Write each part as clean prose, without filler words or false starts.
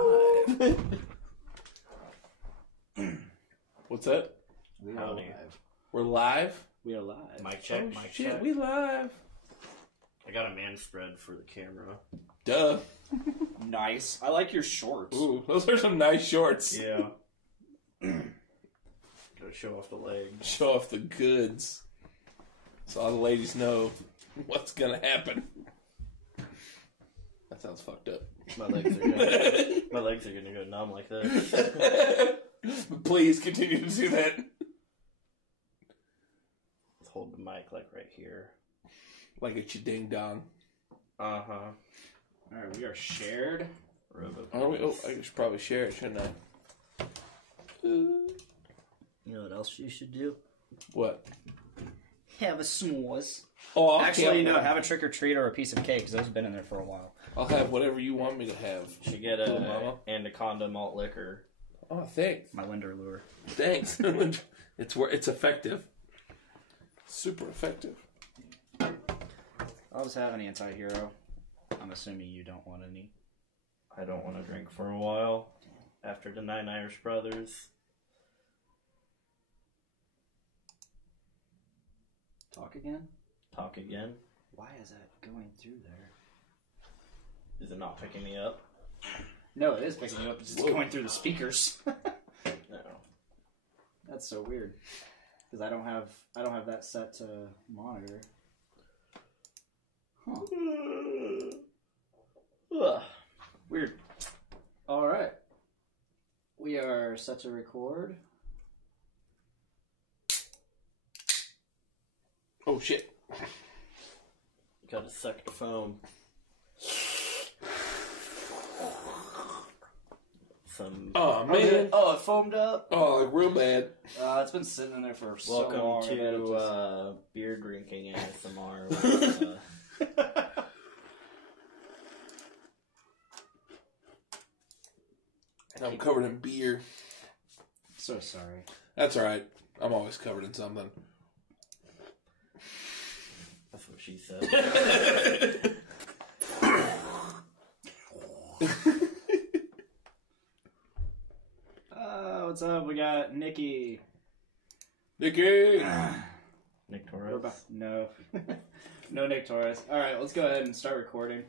live. What's that? We are live. We're live? We are live. Mic check, Oh, mic shit, check. we live. I got a man spread for the camera. Duh. Nice. I like your shorts. Ooh, those are some nice shorts. Yeah. Gotta show off the legs. Show off the goods. So all the ladies know what's gonna happen. That sounds fucked up. My legs are gonna go numb like this. Please continue to do that. Let's hold the mic like right here. Like it's your ding dong. Uh-huh. Alright, we are shared. I should probably share it, shouldn't I? You know what else you should do? What? Have a s'mores. Oh, Actually, no, have a trick or treat or a piece of cake, because those have been in there for a while. I'll have whatever you want me to have. Should get a Anaconda malt liquor. Oh, thanks. My Linder lure. Thanks. It's effective. Super effective. I'll just have an anti-hero. I'm assuming you don't want any. I don't want to drink for a while. After the 9 Irish Brothers. Talk again? Talk again. Why is that going through there? Is it not picking me up? No, it is picking you up. It's just going through the speakers. No. That's so weird. Because I don't have that set to monitor. Huh. Ugh. Weird. Alright. We are set to record. Oh, shit. Gotta suck the foam. Oh, man. Oh, it foamed up. Oh, like real bad. It's been sitting in there for so long. Welcome to beer drinking ASMR. With, I'm covered in beer. So sorry. That's alright. I'm always covered in something. That's what she said. What's up? We got Nikki. Nicky! Nick Torres. No. No Nick Torres. Alright, let's go ahead and start recording.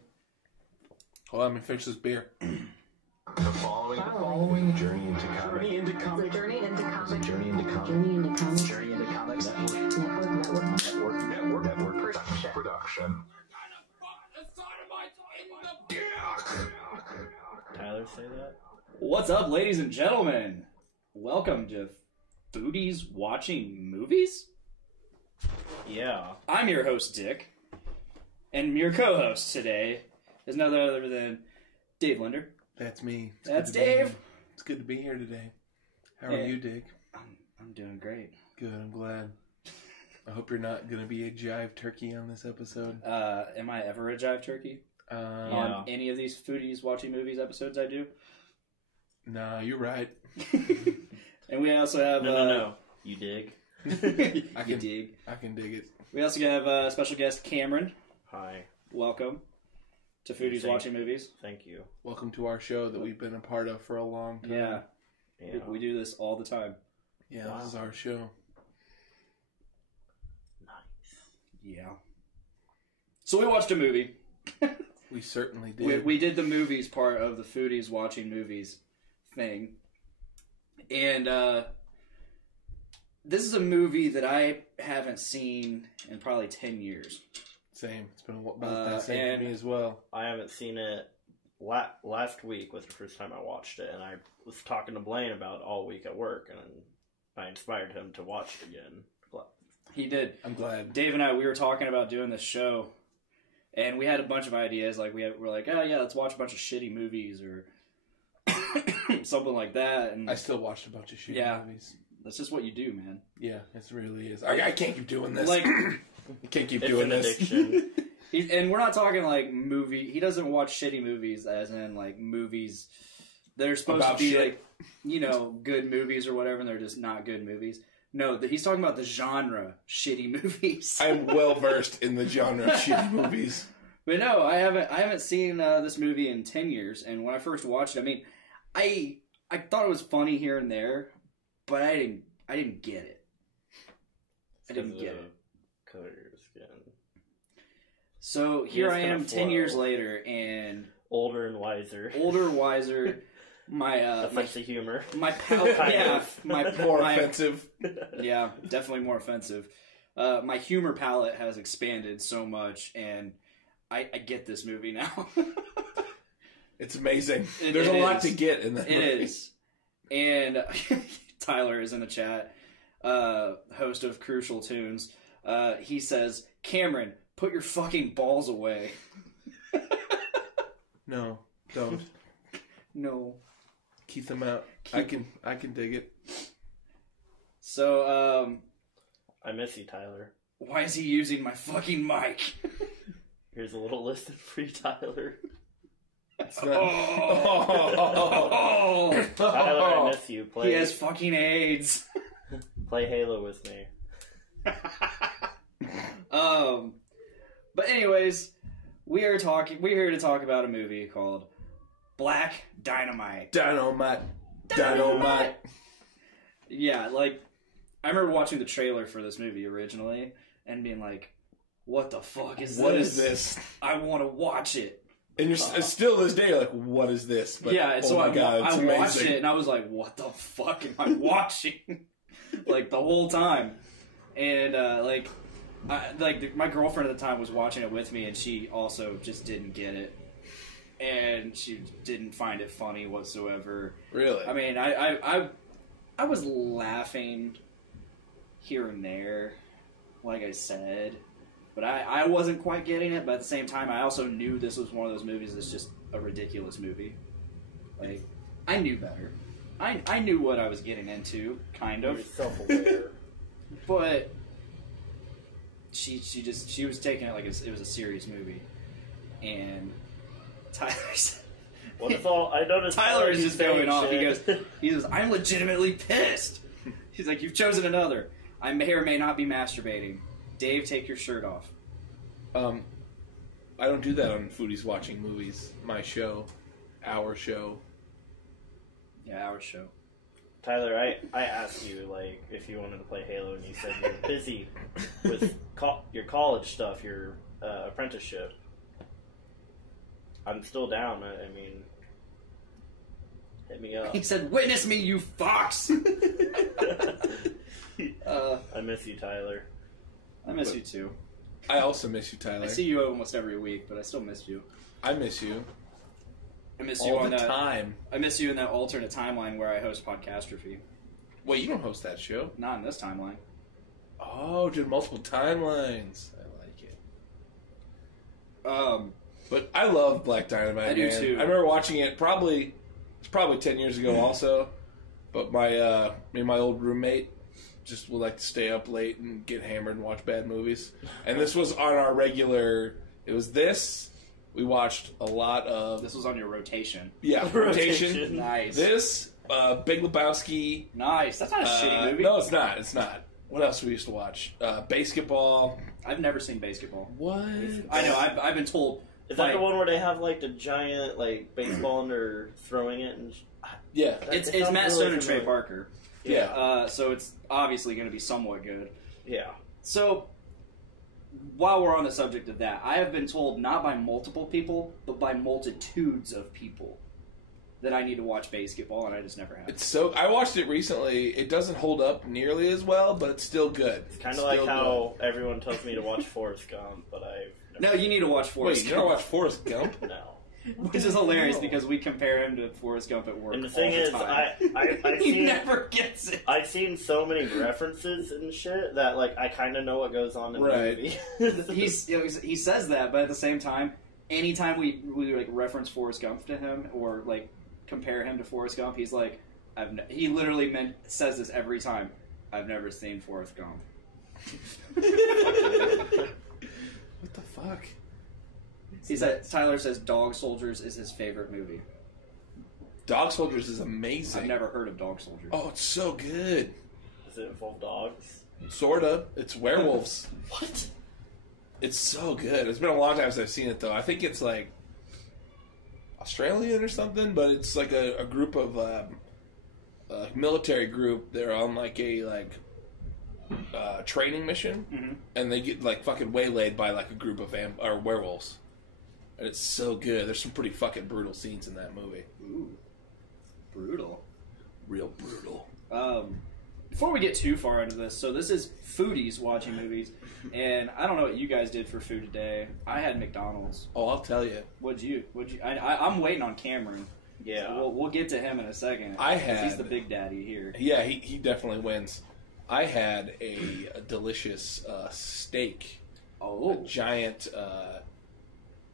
Hold on, let me finish this beer. The following journey into comics. Journey into comics. Journey into comics. Journey into comics. Journey into comics. Network production. Tyler, say that? What's up, ladies and gentlemen? Welcome to Foodies Watching Movies? Yeah. I'm your host, Dick. And your co-host today is none other than Dave Linder. That's me. That's Dave. It's good to be here today. How are you, Dick? I'm doing great. Good, I'm glad. I hope you're not going to be a jive turkey on this episode. Am I ever a jive turkey? On any of these Foodies Watching Movies episodes I do? Nah, you're right. And we also have... No. You dig? I can dig. I can dig it. We also have special guest Cameron. Hi. Welcome to Foodies Watching Movies. Thank you. Welcome to our show that we've been a part of for a long time. Yeah. We do this all the time. Yeah, wow. This is our show. Nice. Yeah. So we watched a movie. We certainly did. We did the movies part of the Foodies Watching Movies thing. And this is a movie that I haven't seen in probably 10 years. Same. It's been about that same for me as well. I haven't seen it. Last week was the first time I watched it, and I was talking to Blaine about it all week at work, and I inspired him to watch it again. He did. I'm glad. Dave and we were talking about doing this show, and we had a bunch of ideas. Like we're like, oh yeah, let's watch a bunch of shitty movies or something like that. And I still watched a bunch of shitty movies. That's just what you do, man. Yeah, it really is. I can't keep doing this. Like, I can't keep doing this. Addiction. And we're not talking like movie. He doesn't watch shitty movies, as in like movies that are supposed About to be shit. like, good movies or whatever, and they're just not good movies. No, he's talking about the genre shitty movies. I'm well versed in the genre of shitty movies. But no, I haven't seen this movie in 10 years. And when I first watched it, I mean, I thought it was funny here and there, but I didn't get it. I didn't get it. Color of your skin. So here I am 10 years later, and older and wiser. My sense of humor. My palate, yeah, More offensive. Yeah, definitely more offensive. My humor palette has expanded so much, and I get this movie now. It's amazing. There's a lot to get in that movie. It is. And Tyler is in the chat, host of Crucial Tunes. He says, Cameron, put your fucking balls away. No, don't. No. Keep them out. I can dig it. So, I miss you, Tyler. why is he using my fucking mic? Here's a little listen for you, Tyler. It's not... Tyler, I miss you. He has fucking AIDS. Play Halo with me. But anyways, we're here to talk about a movie called Black Dynamite. Dynamite. Yeah, like, I remember watching the trailer for this movie originally and being like, what the fuck is this? What is this? I want to watch it. And you're still this day, you're like, what is this? But, yeah, and so I amazing. watched it and I was like, what the fuck am I watching? Like, the whole time. And, my girlfriend at the time was watching it with me, and she also just didn't get it. And she didn't find it funny whatsoever. Really? I mean, I was laughing here and there, like I said, but I wasn't quite getting it. But at the same time, I also knew this was one of those movies that's just a ridiculous movie. Like, I knew better. I knew what I was getting into, kind of. You're self-aware. But she was taking it like it was a serious movie, and Tyler's. What if all I noticed? Tyler is he's just going saying off. shit. He goes, I'm legitimately pissed. He's like, you've chosen another. I may or may not be masturbating. Dave, take your shirt off. I don't do that on Foodies Watching Movies. My show. Our show. Yeah, our show. Tyler, I asked you like if you wanted to play Halo, and you said you were busy with your college stuff, your apprenticeship. I'm still down. I mean, hit me up. He said, witness me, you fox! I miss you, Tyler. I miss you too. I also miss you, Tyler. I see you almost every week, but I still miss you. I miss you. I miss you All on the that time. I miss you in that alternate timeline where I host Podcastrophe. Wait, you don't host that show? Not in this timeline. Oh, did multiple timelines. I like it. But I love Black Dynamite. I do man. too. I remember watching it it's probably 10 years ago also. But me and my old roommate just would like to stay up late and get hammered and watch bad movies. And this was on our regular. It was this. We watched a lot of. This was on your rotation. Yeah, rotation. Nice. This, Big Lebowski. Nice. That's not a shitty movie. No, it's not. It's not. What else we used to watch? Basketball. I've never seen Basketball. What? I know. I've been told. Is that the one where they have like the giant like baseball and they're throwing it? And Yeah. It's sounds Matt really Stone and Trey familiar. Parker. Yeah. So it's obviously going to be somewhat good. Yeah. So, while we're on the subject of that, I have been told not by multiple people, but by multitudes of people that I need to watch Basketball, and I just never have. I watched it recently. It doesn't hold up nearly as well, but it's still good. It's kind of like how everyone tells me to watch Forrest Gump, but I've No, you need to watch Forrest Wait, Gump. you never watched Forrest Gump? no. Which is hilarious because we compare him to Forrest Gump at work. And the thing all is, time. I've he seen never gets it. I've seen so many references and shit that like I kind of know what goes on in the movie. He says that, but at the same time, anytime we like reference Forrest Gump to him or like compare him to Forrest Gump, he's like, he literally says this every time. I've never seen Forrest Gump. What the fuck? Tyler says Dog Soldiers is his favorite movie. Dog Soldiers is amazing. I've never heard of Dog Soldiers. Oh, it's so good. Does it involve dogs? Sorta. It's werewolves. What? It's so good. It's been a long time since I've seen it, though. I think it's like Australian or something, but it's like a group of a military group. They're on like a training mission, and they get like fucking waylaid by like a group of werewolves, and it's so good. There's some pretty fucking brutal scenes in that movie. Ooh, brutal, real brutal. Before we get too far into this, so this is foodies watching movies, and I don't know what you guys did for food today. I had McDonald's. Oh, I'll tell you. What'd you? I'm waiting on Cameron. Yeah, so we'll get to him in a second. He's the big daddy here. Yeah, he definitely wins. I had a delicious steak. Oh, a giant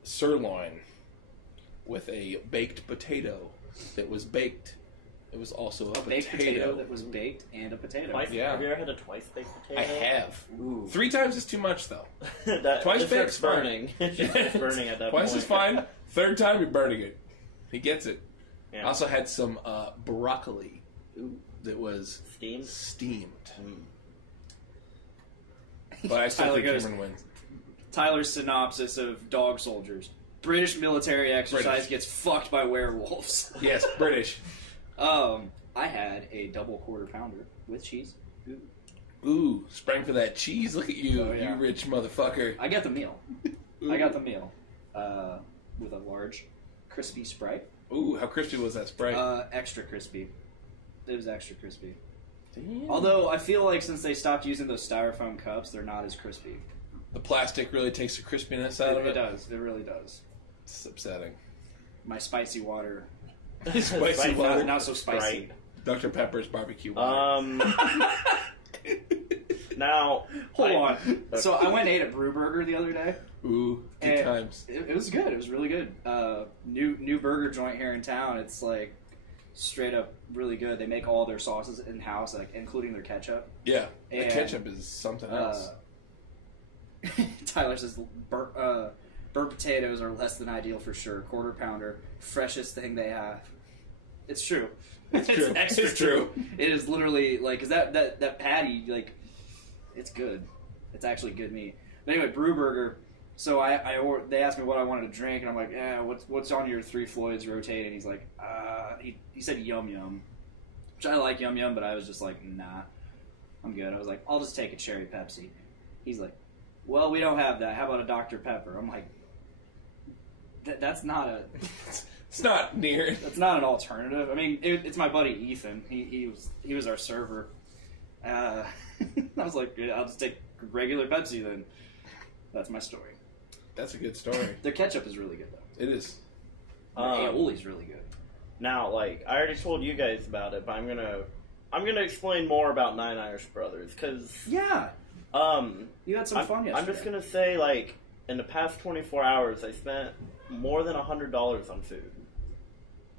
sirloin with a baked potato that was baked. It was also a baked potato that was baked and a potato. Twice, yeah. Have you ever had a twice baked potato? I have. Ooh. 3 times is too much, though. Twice baked's burning. It's burning at that point. Twice is fine. 3rd time, you're burning it. He gets it. Yeah. I also had some broccoli that was steamed. But I still think Cameron wins. Tyler's synopsis of Dog Soldiers. British military exercise gets fucked by werewolves. Yes, British. I had a double quarter pounder with cheese. Ooh, sprang for that cheese. Look at you, Oh, yeah. you rich motherfucker. I got the meal. I got the meal. With a large, crispy Sprite. Ooh, how crispy was that Sprite? Extra crispy. It was extra crispy. Damn. Although, I feel like since they stopped using those styrofoam cups, they're not as crispy. The plastic really takes the crispiness out of it. It does. It really does. It's upsetting. My spicy water. Spicy water. Not so spicy. Sprite. Dr. Pepper's barbecue water. Now, Hold on. So I went and ate at Brew Burger the other day. Ooh, good and times. It was good. It was really good. New burger joint here in town. It's like straight up really good. They make all their sauces in house, like including their ketchup. Yeah, the And, ketchup is something else. Tyler says burnt potatoes are less than ideal for sure. Quarter pounder, freshest thing they have. It's true. It's true. Extra It's true. It is literally like, cause that patty, like, it's good. It's actually good meat. But anyway, Brew Burger. So they asked me what I wanted to drink, and I'm like, yeah, what's on your Three Floyds rotating? He's like, he said Yum Yum, which I like Yum Yum, but I was just like, nah, I'm good. I was like, I'll just take a cherry Pepsi. He's like, well, we don't have that. How about a Dr. Pepper? I'm like, that's not a. It's not near. That's not an alternative. I mean, it's my buddy Ethan. He was our server. I was like, I'll just take regular Pepsi then. That's my story. That's a good story. Their ketchup is really good though. It is. Their aioli's really good. Now, like, I already told you guys about it, but I'm gonna explain more about Nine Irish Brothers, because Yeah. You had some fun yesterday. I'm just gonna say, like, in the past 24 hours, I spent more than $100 on food.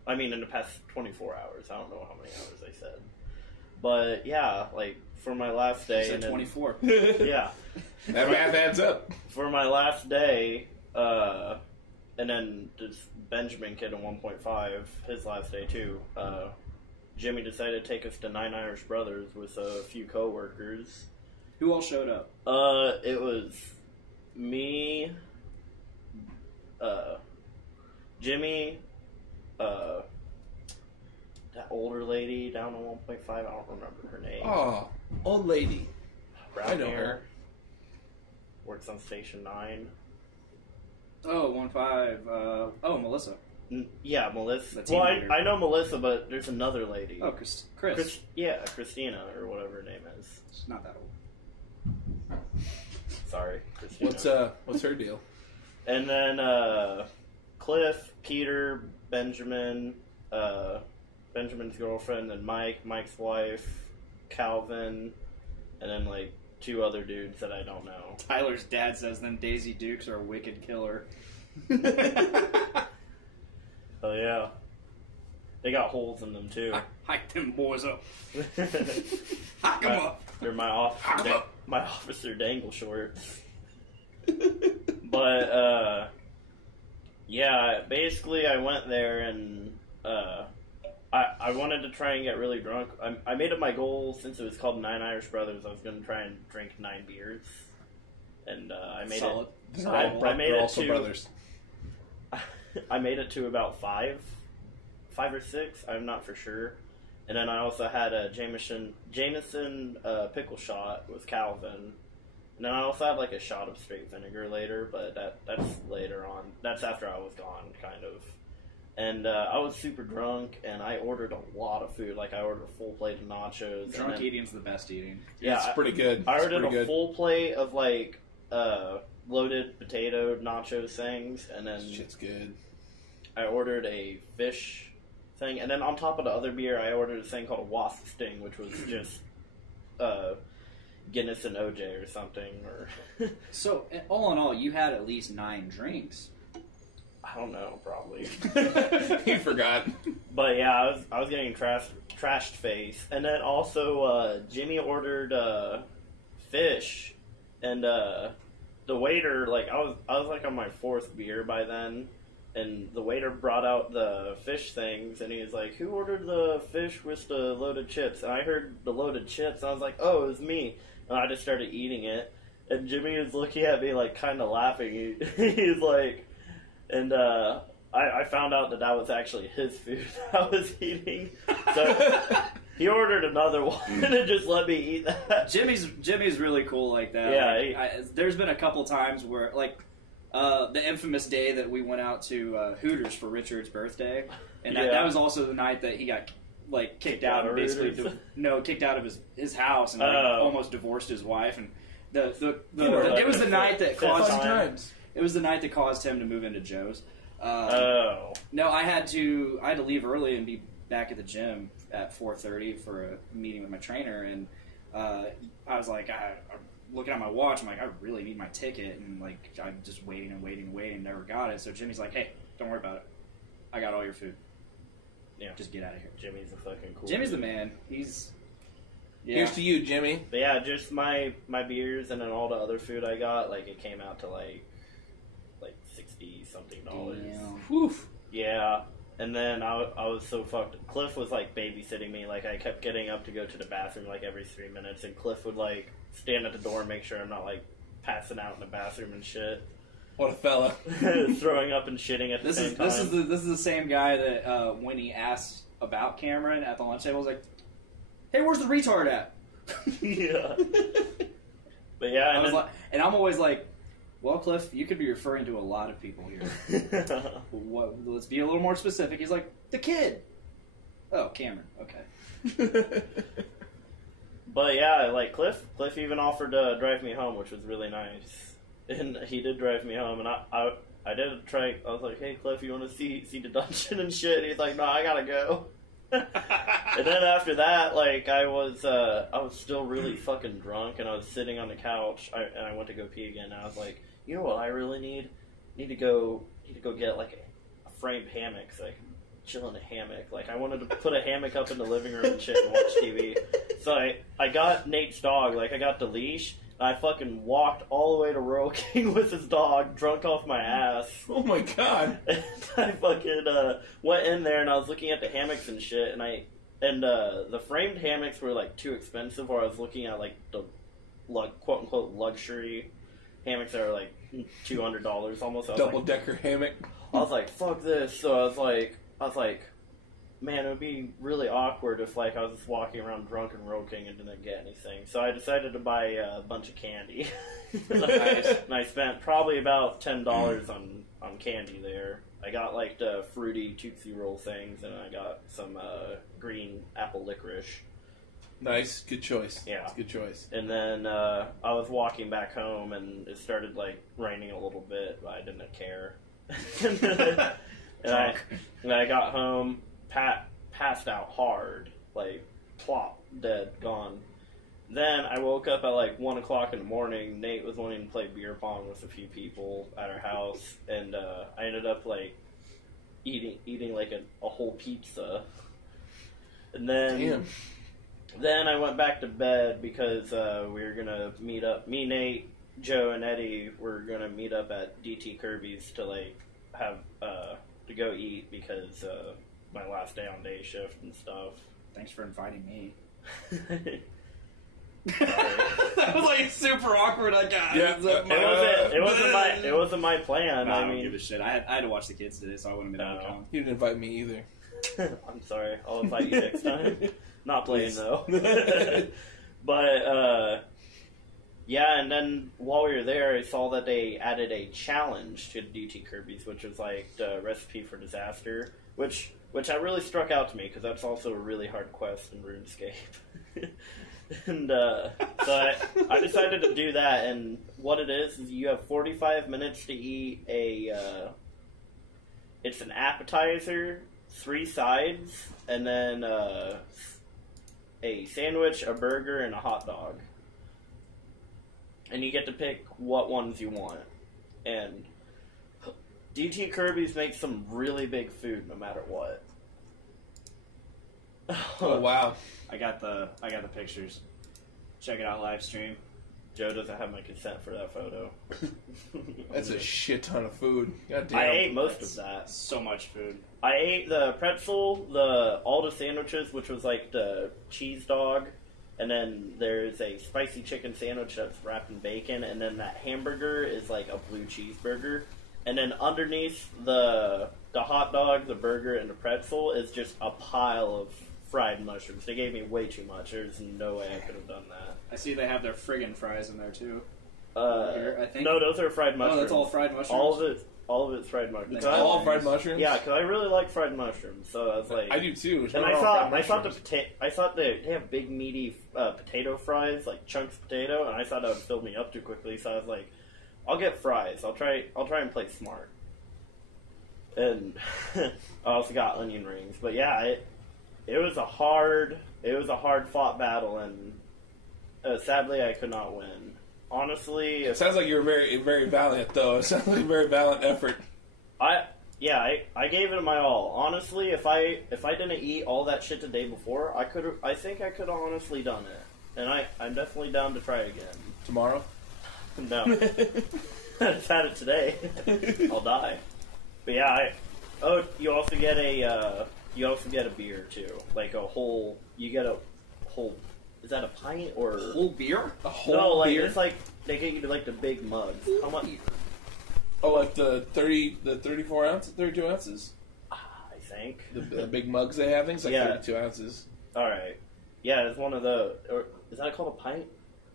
I mean, in the past 24 hours. I don't know how many hours I said. But, yeah, like, for my last day... You said 24. Yeah. That math adds up. For my last day, and then this Benjamin kid in 1.5, his last day too, Jimmy decided to take us to Nine Irish Brothers with a few co-workers. Who all showed up? It was me, Jimmy, that older lady down in 1.5, I don't remember her name. Oh, old lady. Brown I know hair. her. Works on Station 9. Oh, 1-5. Melissa. Yeah, Melissa. The Well, team leader. I know Melissa, but there's another lady. Oh, Chris. Yeah, Christina, or whatever her name is. She's not that old. Sorry, Christina. What's her deal? And then Cliff, Peter, Benjamin, Benjamin's girlfriend, then Mike's wife, Calvin, and then like 2 other dudes that I don't know. Tyler's dad says them Daisy Dukes are a wicked killer. Oh yeah, they got holes in them too. Hike them boys up. Hike them up. They're my officer dangle shorts. But yeah, basically I went there and I wanted to try and get really drunk. I made it my goal, since it was called Nine Irish Brothers, I was going to try and drink 9 beers. and I made Solid. it. Solid. I made They're it also to. brothers. I made it to about five or six. I'm not for sure. And then I also had a Jameson pickle shot with Calvin. And then I also had like a shot of straight vinegar later, but that's later on. That's after I was gone, kind of. And I was super drunk, and I ordered a lot of food. Like I ordered a full plate of nachos. Drunk eating's the best eating. Yeah, It's pretty good. I It's ordered pretty a good. full plate of like loaded potato nachos things, and then Shit's good. I ordered a fish thing, and then on top of the other beer, I ordered a thing called a wasp sting, which was just Guinness and OJ or something. Or So, all in all, you had at least 9 drinks. I don't know, probably. He forgot. But yeah, I was getting trashed face, and then also Jimmy ordered fish, and the waiter, like I was like on my 4th beer by then. And the waiter brought out the fish things, and he was like, "Who ordered the fish with the loaded chips?" And I heard the loaded chips, and I was like, "Oh, it was me." And I just started eating it. And Jimmy was looking at me, like, kind of laughing. He's like, and I found out that was actually his food I was eating. So he ordered another one and just let me eat that. Jimmy's really cool like that. Yeah, Like, there's been a couple times where, like, the infamous day that we went out to Hooters for Richard's birthday, and that was also the night that he got like kicked out and basically kicked out of his house and almost divorced his wife. And it was the night that caused it was the night that caused him to move into Joe's. No, I had to leave early and be back at the gym at 4:30 for a meeting with my trainer, and I was like, I'm looking at my watch, I'm like, I really need my ticket, and like I'm just waiting, never got it. So Jimmy's like, hey, don't worry about it. I got all your food. Yeah, just get out of here. Jimmy's a fucking cool. Jimmy's the man. He's Here's to you, Jimmy. But yeah, just my beers and then all the other food I got, like it came out to like $60-something. Woof. Yeah. And then I was so fucked. Cliff was like babysitting me. Like I kept getting up to go to the bathroom like every 3 minutes, and Cliff would like stand at the door and make sure I'm not like passing out in the bathroom and shit. What a fella. Throwing up and shitting at the same time. This is the same guy that when he asked about Cameron at the lunch table, was like, "Hey, where's the retard at?" Yeah. But yeah, and I'm always like, well, Cliff, you could be referring to a lot of people here. Let's be a little more specific. He's like, the kid. Oh, Cameron. Okay. But yeah, like Cliff even offered to drive me home, which was really nice. And he did drive me home, and I did try. I was like, "Hey, Cliff, you want to see the dungeon and shit?" And he's like, "No, I gotta go." And then after that, like I was still really fucking drunk, and I was sitting on the couch, and I went to go pee again. And I was like, "You know what I really need? Need to go get like a framed hammock so I can chill in a hammock. Like I wanted to put a hammock up in the living room and shit and watch TV. So I got Nate's dog. Like I got the leash. I fucking walked all the way to Rural King with his dog, drunk off my ass. Oh my god! And I fucking went in there and I was looking at the hammocks and shit, and the framed hammocks were like too expensive. Or I was looking at like the quote unquote luxury hammocks that are like $200 almost. Double decker hammock. I was like, fuck this. So I was like, man, it would be really awkward if like I was just walking around drunk in Rural King and didn't get anything. So I decided to buy a bunch of candy. And I spent probably about $10 on candy there. I got like the fruity Tootsie Roll things, and I got some green apple licorice. Nice, good choice. Yeah, good choice. And then I was walking back home, and it started like raining a little bit, but I didn't care. and I got home. Passed out hard, like plop, dead, gone. Then I woke up at like 1 o'clock in the morning. Nate was wanting to play beer pong with a few people at our house, and I ended up like eating like a whole pizza. And then I went back to bed because we were gonna meet up. Me, Nate, Joe, and Eddie were gonna meet up at DT Kirby's to like have to go eat because. My last day on day shift and stuff. Thanks for inviting me. That was like super awkward. Like, Yeah, It wasn't my plan. I don't give a shit. I had to watch the kids today, so I wouldn't have been able to come. You didn't invite me either. I'm sorry. I'll invite you next time. Not playing though. But yeah, and then while we were there, I saw that they added a challenge to DT Kirby's, which was like the recipe for disaster, which that really struck out to me because that's also a really hard quest in RuneScape. And so I decided to do that. And what it is you have 45 minutes to eat it's an appetizer, 3 sides, and then a sandwich, a burger, and a hot dog. And you get to pick what ones you want. And DT Kirby's makes some really big food no matter what. Oh wow! I got the pictures. Check it out live stream. Joe doesn't have my consent for that photo. That's a shit ton of food. God damn. I ate most of that. So much food. I ate the pretzel, all the sandwiches, which was like the cheese dog, and then there's a spicy chicken sandwich that's wrapped in bacon, and then that hamburger is like a blue cheeseburger, and then underneath the hot dog, the burger, and the pretzel is just a pile of fried mushrooms. They gave me way too much. There's no way I could have done that. I see they have their friggin' fries in there too. Here, I think. No, those are fried mushrooms. Oh, that's all fried mushrooms. All of it's fried mushrooms. It's all fried mushrooms. Yeah, because I really like fried mushrooms. So I was like, I do too. And I thought they have big meaty potato fries, like chunks of potato, and I thought that would fill me up too quickly. So I was like, I'll get fries. I'll try and play smart. And I also got onion rings. But yeah, it was a hard fought battle, and sadly I could not win. Honestly, It sounds like you were very, very valiant, though. It sounds like a very valiant effort. I gave it my all. Honestly, if I didn't eat all that shit the day before, I think I could have honestly done it. And I'm definitely down to try it again. Tomorrow? No. I just had it today. I'll die. But yeah, you also get a beer too. Like you get a whole, is that a pint or Whole beer? A whole no, like beer? it's like they get you like the big mugs. How much? Oh, like the 34 ounces, 32 ounces? I think. The big mugs they have, things like Yeah. 32 ounces. Alright. Yeah, it's one of the, or is that called a pint?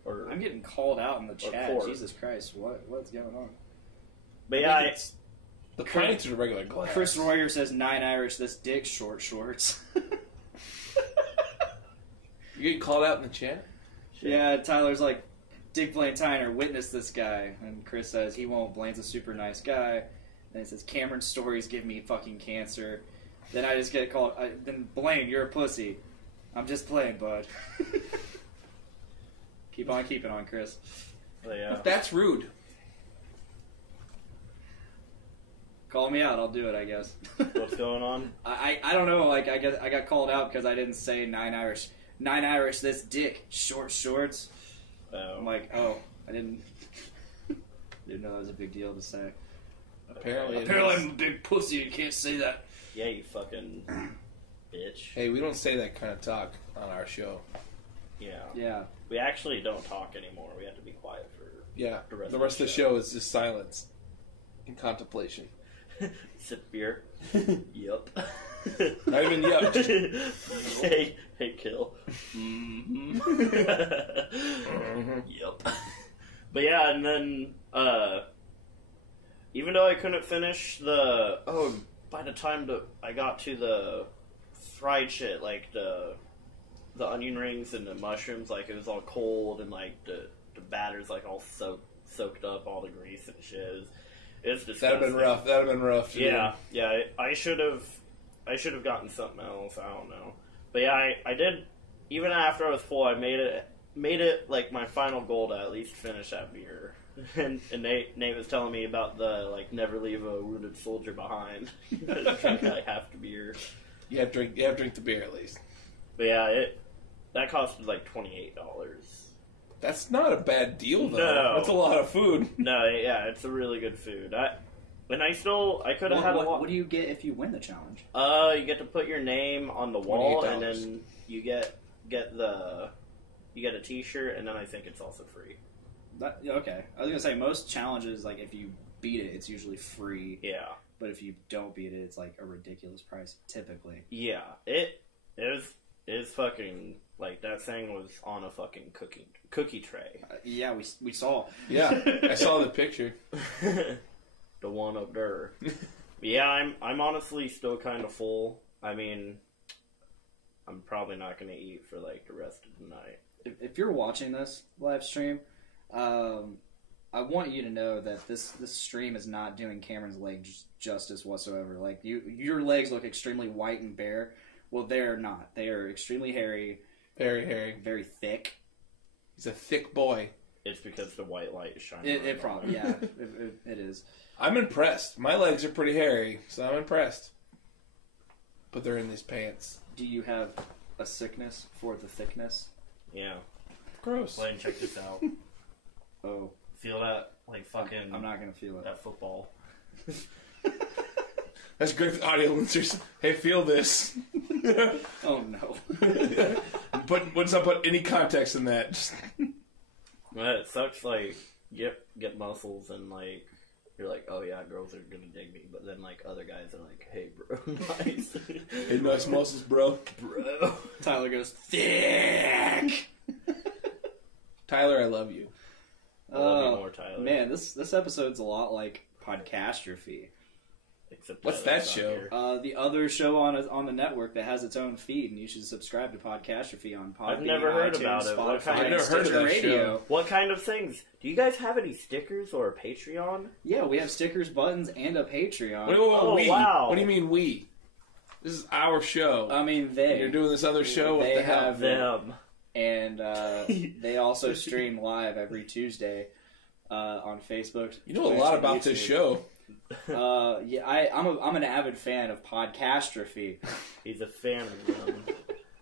Or I'm getting called out in the chat. quart. Jesus Christ, what's going on? But yeah, The pints are the regular glass. Chris Royer says 9 Irish. This dick short shorts. You getting called out in the chat? Yeah, Tyler's like, Dick Blaine Tyner, witness this guy. And Chris says he won't. Blaine's a super nice guy. Then he says, Cameron's stories give me fucking cancer. Then I just get called, then Blaine, you're a pussy. I'm just playing, bud. Keep on keeping on, Chris. but yeah. That's rude. Call me out, I'll do it, I guess. What's going on? I don't know, like, I got called out because I didn't say 9 Irish. 9 Irish, this dick, short shorts. I'm like, oh, I didn't know that was a big deal to say. Apparently I'm a big pussy, you can't say that. Yeah, you fucking bitch. Hey, we don't say that kind of talk on our show. Yeah. Yeah. We actually don't talk anymore. We have to be quiet for Yeah, the rest, the rest of the show is just silence and contemplation. Sip beer. Yup. Not even yup. hey, kill. Mm-hmm. Yup. But yeah, and then even though I couldn't finish by the time I got to the fried shit, like the onion rings and the mushrooms, like it was all cold and like the batter's like all soaked up, all the grease and shit. It's disgusting. That'd have been rough. Yeah. I should have gotten something else. I don't know. But yeah, I did. Even after I was full, I made it like my final goal to at least finish that beer. And Nate was telling me about the like never leave a wounded soldier behind. Drink like half the beer. You have to drink the beer at least. But yeah, that costed like $28. That's not a bad deal though. No. That's a lot of food. No, yeah, it's a really good food. I could have had a lot. What do you get if you win the challenge? You get to put your name on the wall, and $28. then you get the you get a T-shirt, and then I think it's also free. Okay, I was gonna say most challenges, like if you beat it, it's usually free. Yeah. But if you don't beat it, it's like a ridiculous price typically. Yeah, it is fucking like that thing was on a fucking cookie tray. Yeah, we saw. Yeah, I saw the picture. The one up there. Yeah, I'm honestly still kind of full. I mean, I'm probably not gonna eat for like the rest of the night. If you're watching this live stream, I want you to know that this stream is not doing Cameron's legs justice whatsoever. Like your legs look extremely white and bare. Well, they're not. They are extremely hairy, Very hairy. very thick. He's a thick boy. It's because the white light is shining. It probably it is. I'm impressed. My legs are pretty hairy, so I'm impressed. But they're in these pants. Do you have a sickness for the thickness? Yeah. Gross. Go ahead and check this out. Oh, Feel that? Like fucking. I'm not gonna feel it. That football. That's great for audio listeners. Hey, feel this. Oh no. But let's not put any context in that. Just... Well, it sucks. Like get muscles and like you're like, oh yeah, girls are gonna dig me. But then like other guys are like, hey bro, nice. Hey, nice muscles, bro. Bro. Tyler goes thick. Tyler, I love you. I love you more, Tyler. Man, this episode's a lot like Podcastrophe. Except What's Tyler's that not show? here. The other show on the network that has its own feed, and you should subscribe to Podcastrophe on Podbean, I've never heard iTunes, about it. What Spotify, kind of- I've never heard of Stitcher that Radio. show. What kind of things? Do you guys have any stickers or a Patreon? Yeah, we have stickers, buttons, and a Patreon. Wait, Oh, we? wow. What do you mean we? This is our show. I mean, they. You're doing this other show? What They the hell? have- Them. And they also stream live every Tuesday on Facebook. You know a Twitch, lot and about this YouTube. show. Yeah, I'm an avid fan of Podcastrophe. He's a fan of them.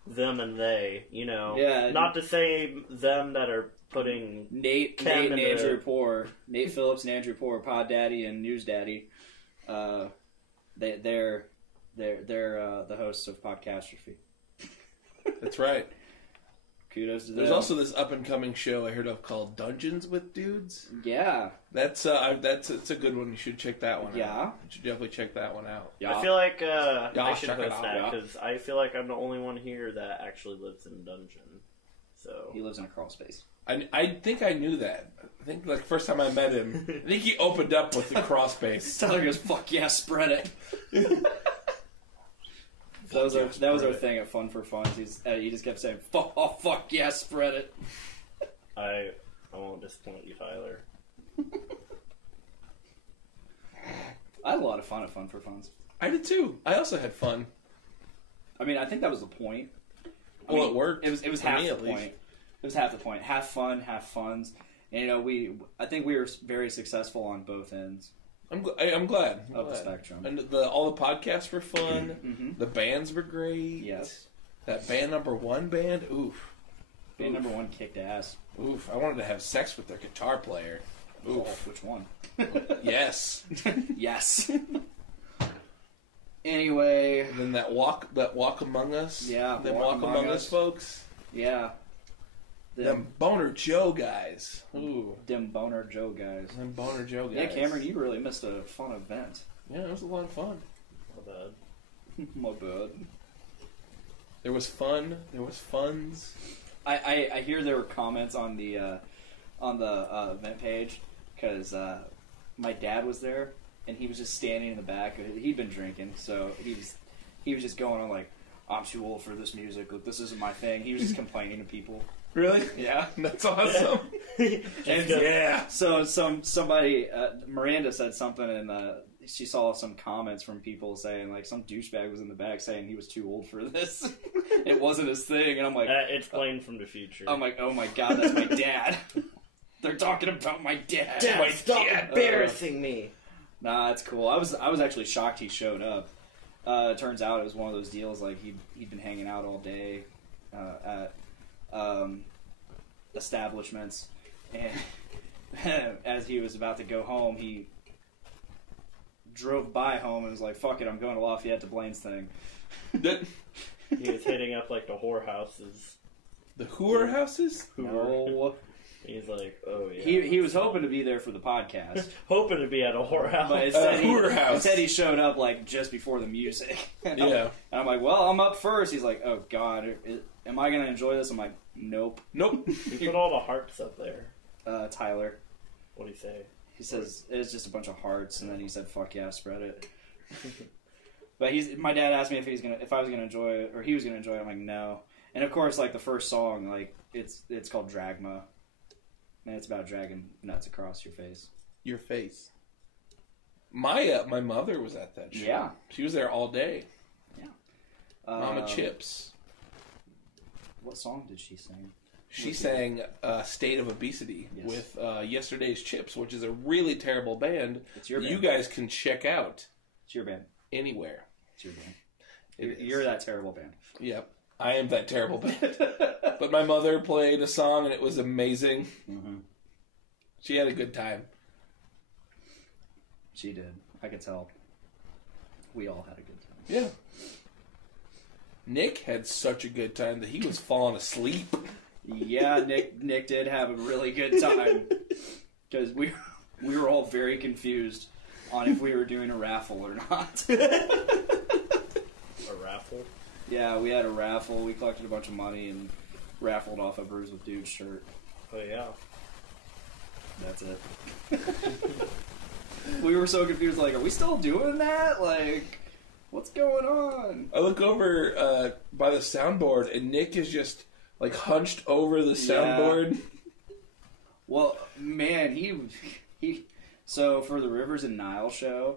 Them and they, you know. Yeah. Not to say them that are putting... Nate Cam and and Andrew Poor, Nate Phillips and Andrew Poor, Pod Daddy and News Daddy. They're the hosts of Podcastrophe. That's right. Kudos to them. There's also this up and coming show I heard of called Dungeons with Dudes. yeah. It's a good one. You should check that one out. Yeah. You should definitely check that one out. Yeah. I feel like I should check it host out, that yeah. because I feel like I'm the only one here that actually lives in a dungeon. So He lives in a crawl space. I think I knew that. I think like first time I met him, I think he opened up with the crawl space. Tyler goes, "Fuck yeah, spread it." That was our thing at Fun for Funds. He just kept saying, "Fuck yeah, spread it." I won't disappoint you, Tyler. I had a lot of fun at Fun for Funds. I did too. I also had fun. I mean, I think that was the point. I Well, mean, it worked. It was for half me, the at least. point. It was half the point. Half fun, half funds. And, you know, I think we were very successful on both ends I'm glad. of the spectrum. And all the podcasts were fun. Mhm. The bands were great. Yes. That band number one band. Oof. Band number one kicked ass. Oof. I wanted to have sex with their guitar player. Oh, Oof. which one? Yes. Yes. Anyway, And then that walk among us. Yeah, Them Walk walk Among among Us. us folks. yeah. Them Boner Joe guys. Ooh. Them Boner Joe guys. Them Boner Joe guys. Yeah, Cameron, you really missed a fun event. Yeah, it was a lot of fun. My bad. My bad. There was fun. There was funds. I hear there were comments on the event page because my dad was there and he was just standing in the back. He'd been drinking, so he was just going on like, "I'm too old for this music. Look, this isn't my thing." He was just complaining to people. Really? Yeah. That's awesome. And Yeah. So somebody Miranda said something and she saw some comments from people saying like some douchebag was in the back saying he was too old for this. It wasn't his thing, and I'm like, It's Blaine from the future. I'm like, oh my god, that's my dad. They're talking about my dad. Dad, My stop dad. embarrassing me. Nah, it's cool. I was actually shocked he showed up. It turns out it was one of those deals like he'd been hanging out all day at establishments, and as he was about to go home, he drove by home and was like, "Fuck it, I'm going to Lafayette to Blaine's thing." He was hitting up like the whorehouses. The Hooer Houses? No. He's like, oh yeah. He was hoping to be there for the podcast. Hoping to be at a whorehouse. But instead he showed up like just before the music. And I'm like, well, I'm up first. He's like, oh God, am I going to enjoy this? I'm like, nope. He put all the hearts up there. Tyler. What'd he say? He says it's just a bunch of hearts, and then he said, "Fuck yeah, spread it." But my dad asked me if I was gonna enjoy it, or he was gonna enjoy it. I'm like, no. And of course, like the first song, like it's called Dragma, and it's about dragging nuts across your face. Your face. My mother was at that show. Yeah, she was there all day. Yeah. Mama Chips. What song did she sing? She sang State of Obesity with Yesterday's Chips, which is a really terrible band. It's your band. You guys can check out. It's your band. Anywhere. It's your band. You're that terrible band. Yep. I am that terrible band. But my mother played a song, and it was amazing. Mm-hmm. She had a good time. She did. I could tell. We all had a good time. Yeah. Nick had such a good time that he was falling asleep. Yeah, Nick did have a really good time because we were all very confused on if we were doing a raffle or not. A raffle? Yeah, we had a raffle. We collected a bunch of money and raffled off a Brews with Dudes shirt. Oh yeah, that's it. We were so confused. Like, are we still doing that? Like, what's going on? I look over by the soundboard, and Nick is just like hunched over the soundboard. Yeah. Well, man, he. So for the Rivers and Nile show,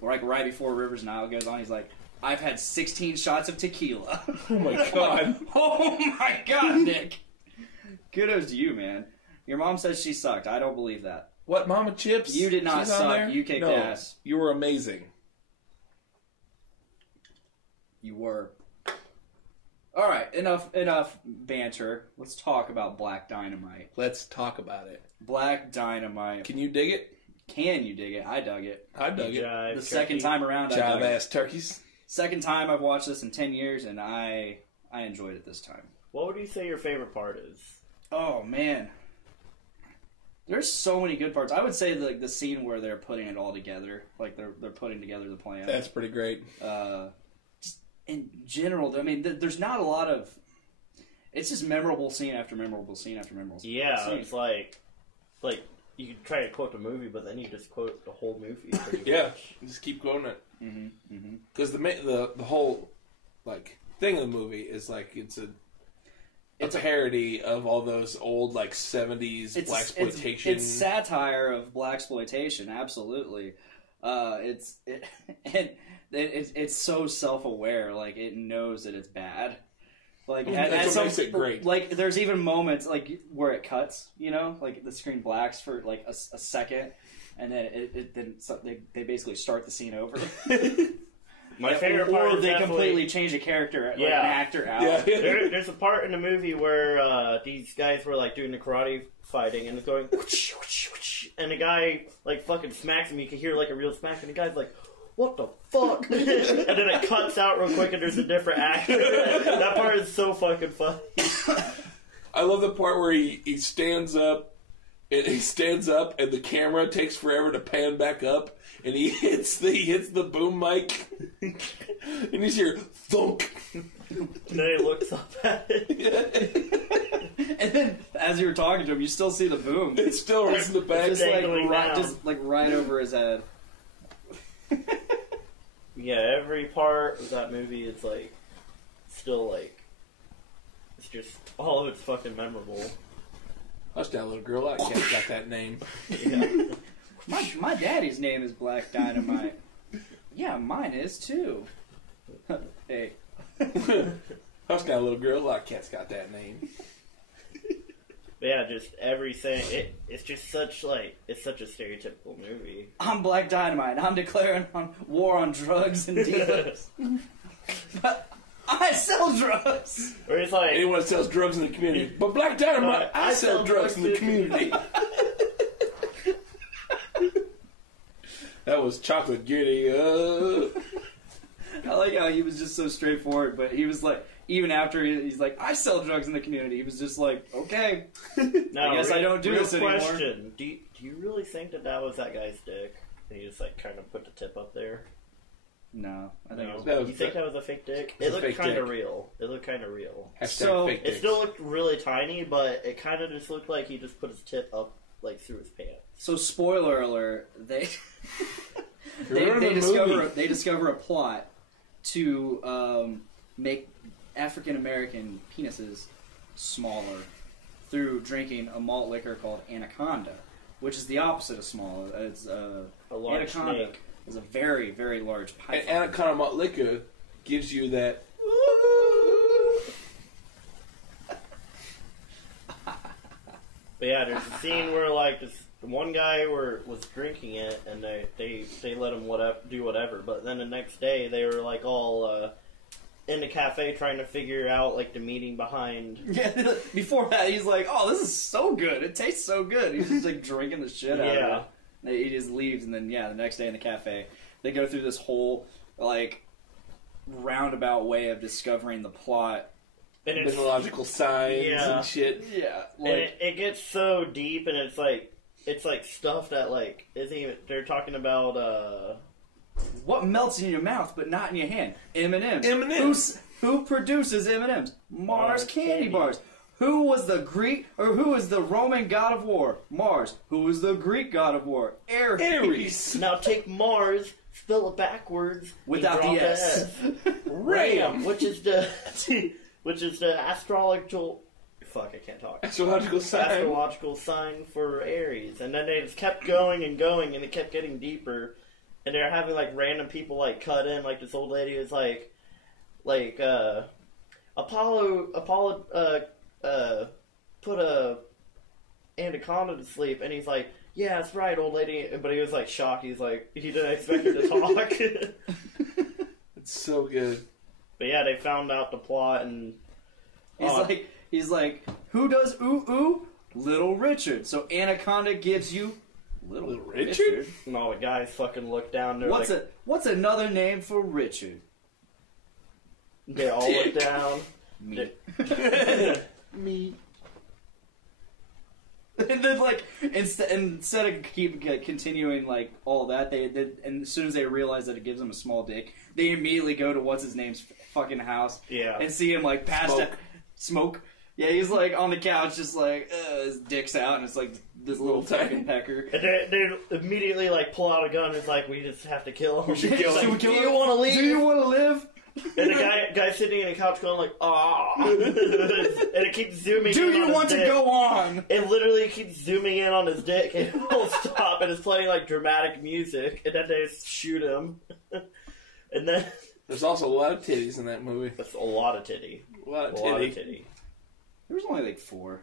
like right before Rivers and Nile goes on, he's like, "I've had 16 shots of tequila." Oh my god! Oh my god, Nick! Kudos to you, man. Your mom says she sucked. I don't believe that. What, Mama Chips? You did not suck. You kicked ass. You were amazing. You were. All right, enough banter. Let's talk about Black Dynamite. Let's talk about it. Black Dynamite. Can you dig it? Can you dig it? I dug it. I dug it. The second time around, I dug it. Jive-ass turkeys. Second time I've watched this in 10 years, and I enjoyed it this time. What would you say your favorite part is? Oh, man. There's so many good parts. I would say the scene where they're putting it all together. Like, they're putting together the plan. That's pretty great. Just in general, I mean, there's not a lot of... It's just memorable scene after memorable scene after memorable scene. Yeah, it's like you could try to quote the movie, but then you just quote the whole movie. Yeah, you just keep quoting it. Because the whole like thing of the movie is like it's a parody of all those old like 70s blaxploitation. It's satire of blaxploitation, absolutely. It's so self-aware, like it knows that it's bad. Like that's what makes it great. Like there's even moments like where it cuts, you know, like the screen blacks for like a second, and then they basically start the scene over. My favorite part is they completely change a character, like an actor out. Yeah. There's a part in the movie where these guys were like doing the karate fighting, and it's going, whoosh, whoosh, whoosh, and the guy like fucking smacks him. You can hear like a real smack, and the guy's like, "What the fuck?" And then it cuts out real quick, and there's a different actor. That part is so fucking funny. I love the part where he stands up. He stands up, and the camera takes forever to pan back up, and he hits the boom mic, and he's here thunk. And then he looks up at it. And then, as you were talking to him, you still see the boom. It's still right in the back, just right over his head. Yeah, every part of that movie is like still like it's just all of it's fucking memorable. Hush that little girl, that cat got that name. Yeah. My daddy's name is Black Dynamite. Yeah, mine is too. Hey. Hush that little girl, that cat's got that name. But yeah, just everything. It's just such it's such a stereotypical movie. I'm Black Dynamite. I'm declaring war on drugs and dealers. But I sell drugs. Or it's like anyone sells drugs in the community, but Black Dynamite, I sell drugs in the community. That was chocolate giddy up. I like how he was just so straightforward, but he was like, even after he's like, I sell drugs in the community, he was just like, okay, Now, I guess I don't do this anymore. Question: Do you really think that was that guy's dick? And he just like kind of put the tip up there. No, I think it No. was. You think that was a fake dick? It It was a looked fake kind of dick. real. It looked kind of real. So, fake It dicks. still looked really tiny, but it kind of just looked like he just put his tip up like through his pants. So, spoiler alert, they Remember they the discover movie? a plot to make African American penises smaller through drinking a malt liquor called Anaconda, which is the opposite of small. It's A large Anaconda snake. is a very, very large python. And Anaconda malt liquor gives you that. But yeah, there's a scene where like this one guy was drinking it, and they let him do whatever. But then the next day they were like all in the cafe trying to figure out like the meaning behind. Yeah, before that, he's like, "Oh, this is so good. It tastes so good." He's just like drinking the shit out Yeah. of it. He just leaves, and then the next day in the cafe, they go through this whole like roundabout way of discovering the plot. And it's Mythological signs Yeah. and shit. Yeah, and it gets so deep, and it's like stuff that like isn't even. They're talking about what melts in your mouth but not in your hand? M&M's. M&Ms. Who produces M&M's? Mars candy bars. Who was the Greek or who was the Roman god of war? Mars. Who was the Greek god of war? Ares. now take Mars, spell it backwards Without and the drop S. Ram, which is the astrological. Fuck, I can't talk. Astrological sign. Astrological sign for Aries, and then they just kept going and going, and it kept getting deeper. And they're having like random people like cut in, like this old lady is like Apollo put a anaconda to sleep, and he's like, yeah, that's right, old lady. But he was like shocked. He's like, he didn't expect her to talk. It's so good. But yeah, they found out the plot, and He's like, who does ooh ooh? Little Richard. So Anaconda gives you Little Richard. and all the guys fucking look down. They're like, What's another name for Richard? they all look down. Me. Me. And then, like, instead of continuing like all that, they and as soon as they realize that it gives them a small dick, they immediately go to what's his name's fucking house, Yeah. and see him like passed out, smoke. Yeah, he's like on the couch, just like his dick's out, and it's like this little fucking pecker. And they immediately like pull out a gun. It's like, we just have to kill him. We should kill It's him. like, Do do you want to leave? Do you want to live? And the guy sitting in the couch going like, ah, and it keeps zooming. Do in you on want his to dick. go on? It literally keeps zooming in on his dick, and it won't stop. And it's playing like dramatic music, and then they just shoot him. And then There's also a lot of titties in that movie. that's a lot of titty. A lot of A lot of titty. titty. There was only like 4.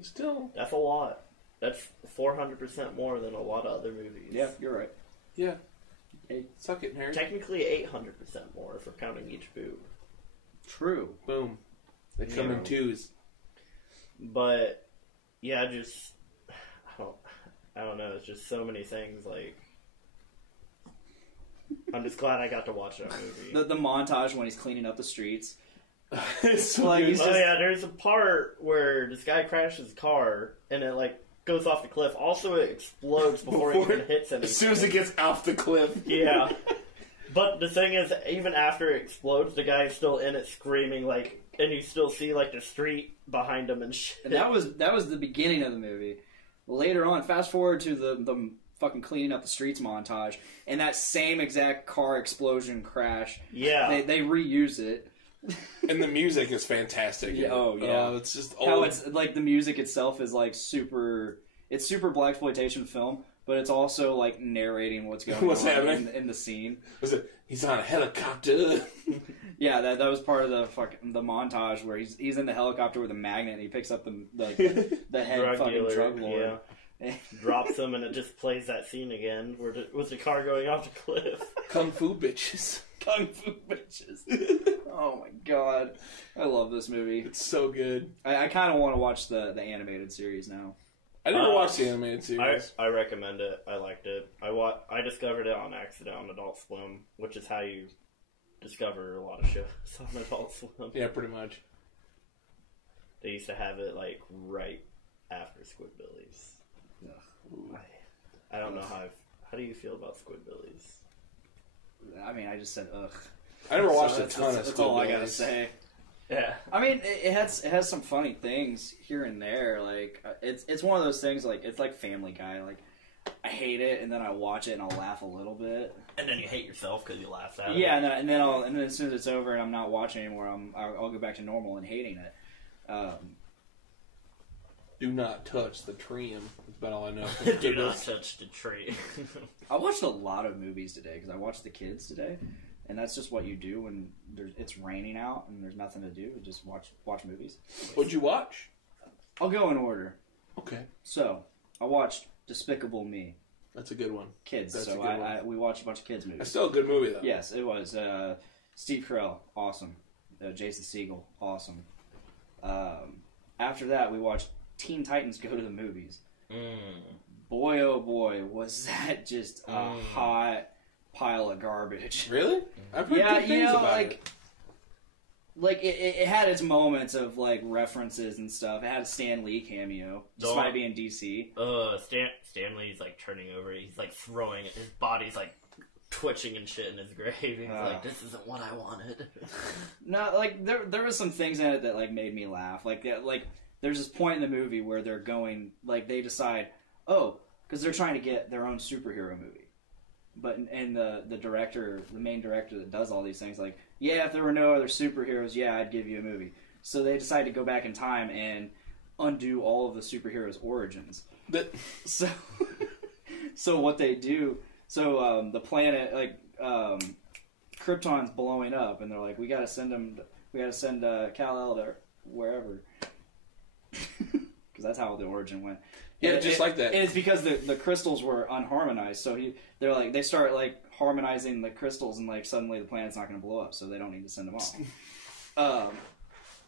Still. That's a lot. That's 400% more than a lot of other movies. Yeah, you're right. Yeah. Hey, suck it, nerd. Technically 800% more if we're counting each boob. True. Boom. They come Yeah. in twos. But yeah, I don't know. It's just so many things. Like, I'm just glad I got to watch that movie. The montage when he's cleaning up the streets. It's so Like, good. he's Oh just- yeah, there's a part where this guy crashes his car and it like goes off the cliff. Also, it explodes before it even hits anything. As soon as it gets off the cliff. Yeah. But the thing is, even after it explodes, the guy's still in it screaming, like, and you still see like the street behind him and shit. And that was the beginning of the movie. Later on, fast forward to the fucking cleaning up the streets montage, and that same exact car explosion crash. Yeah. They reuse it. And the music is fantastic. Yeah, oh, yeah. It's just old. How it's like the music itself is like super. It's super blaxploitation film, but it's also like narrating what's going What's on happening. in the scene. Was it? He's on a helicopter. Yeah, that was part of the montage where he's in the helicopter with a magnet and he picks up the head Drug fucking dealer, drug lord. yeah. Drops him and it just plays that scene again where with the car going off the cliff. Kung Fu bitches. Kung Fu bitches. Oh my god, I love this movie. It's so good. I kind of want to watch the animated series now. I never watched the animated series. I recommend it. I liked it. I discovered it on accident on Adult Swim, which is how you discover a lot of shows on Adult Swim. Yeah, pretty much. They used to have it like right after Squidbillies. I don't know how do you feel about Squidbillies? I mean, I just said ugh. I never watched a that's, ton of that's all I gotta Squidbillies. say. Yeah. I mean, it has some funny things here and there. Like it's one of those things. Like it's like Family Guy. Like I hate it, and then I watch it and I'll laugh a little bit. And then you hate yourself because you laughed at it. Yeah, and then as soon as it's over and I'm not watching anymore, I'll go back to normal and hating it. Do not touch the trim. That's about all I know. Do not touch the tree. I watched a lot of movies today because I watched The Kids today, and that's just what you do when it's raining out and there's nothing to do. Just watch movies. What'd you watch? I'll go in order. Okay. So I watched Despicable Me. That's a good one. Kids. That's so a good one. we watched a bunch of kids movies. That's still a good movie, though. Yes, it was. Steve Carell, awesome. Jason Segel, awesome. After that, we watched Teen Titans Go to the Movies. Boy, oh boy, was that just a hot pile of garbage. Really? I've heard good things about it. Like it had its moments of like references and stuff. It had a Stan Lee cameo, despite being DC. Stan Lee's like turning over. He's like throwing it. His body's like twitching and shit in his grave. He's like, "This isn't what I wanted." No, like there was some things in it that like made me laugh. Like there's this point in the movie where they're going, like they decide, because they're trying to get their own superhero movie. But and the main director that does all these things, like, yeah, if there were no other superheroes, yeah, I'd give you a movie. So they decide to go back in time and undo all of the superheroes' origins. So what they do, the planet, like, Krypton's blowing up, and they're like, we gotta send Kal-El to wherever. Because that's how the origin went. Yeah, just like that. And it's because the crystals were unharmonized, so they start like harmonizing the crystals, and like suddenly the planet's not going to blow up, so they don't need to send them off.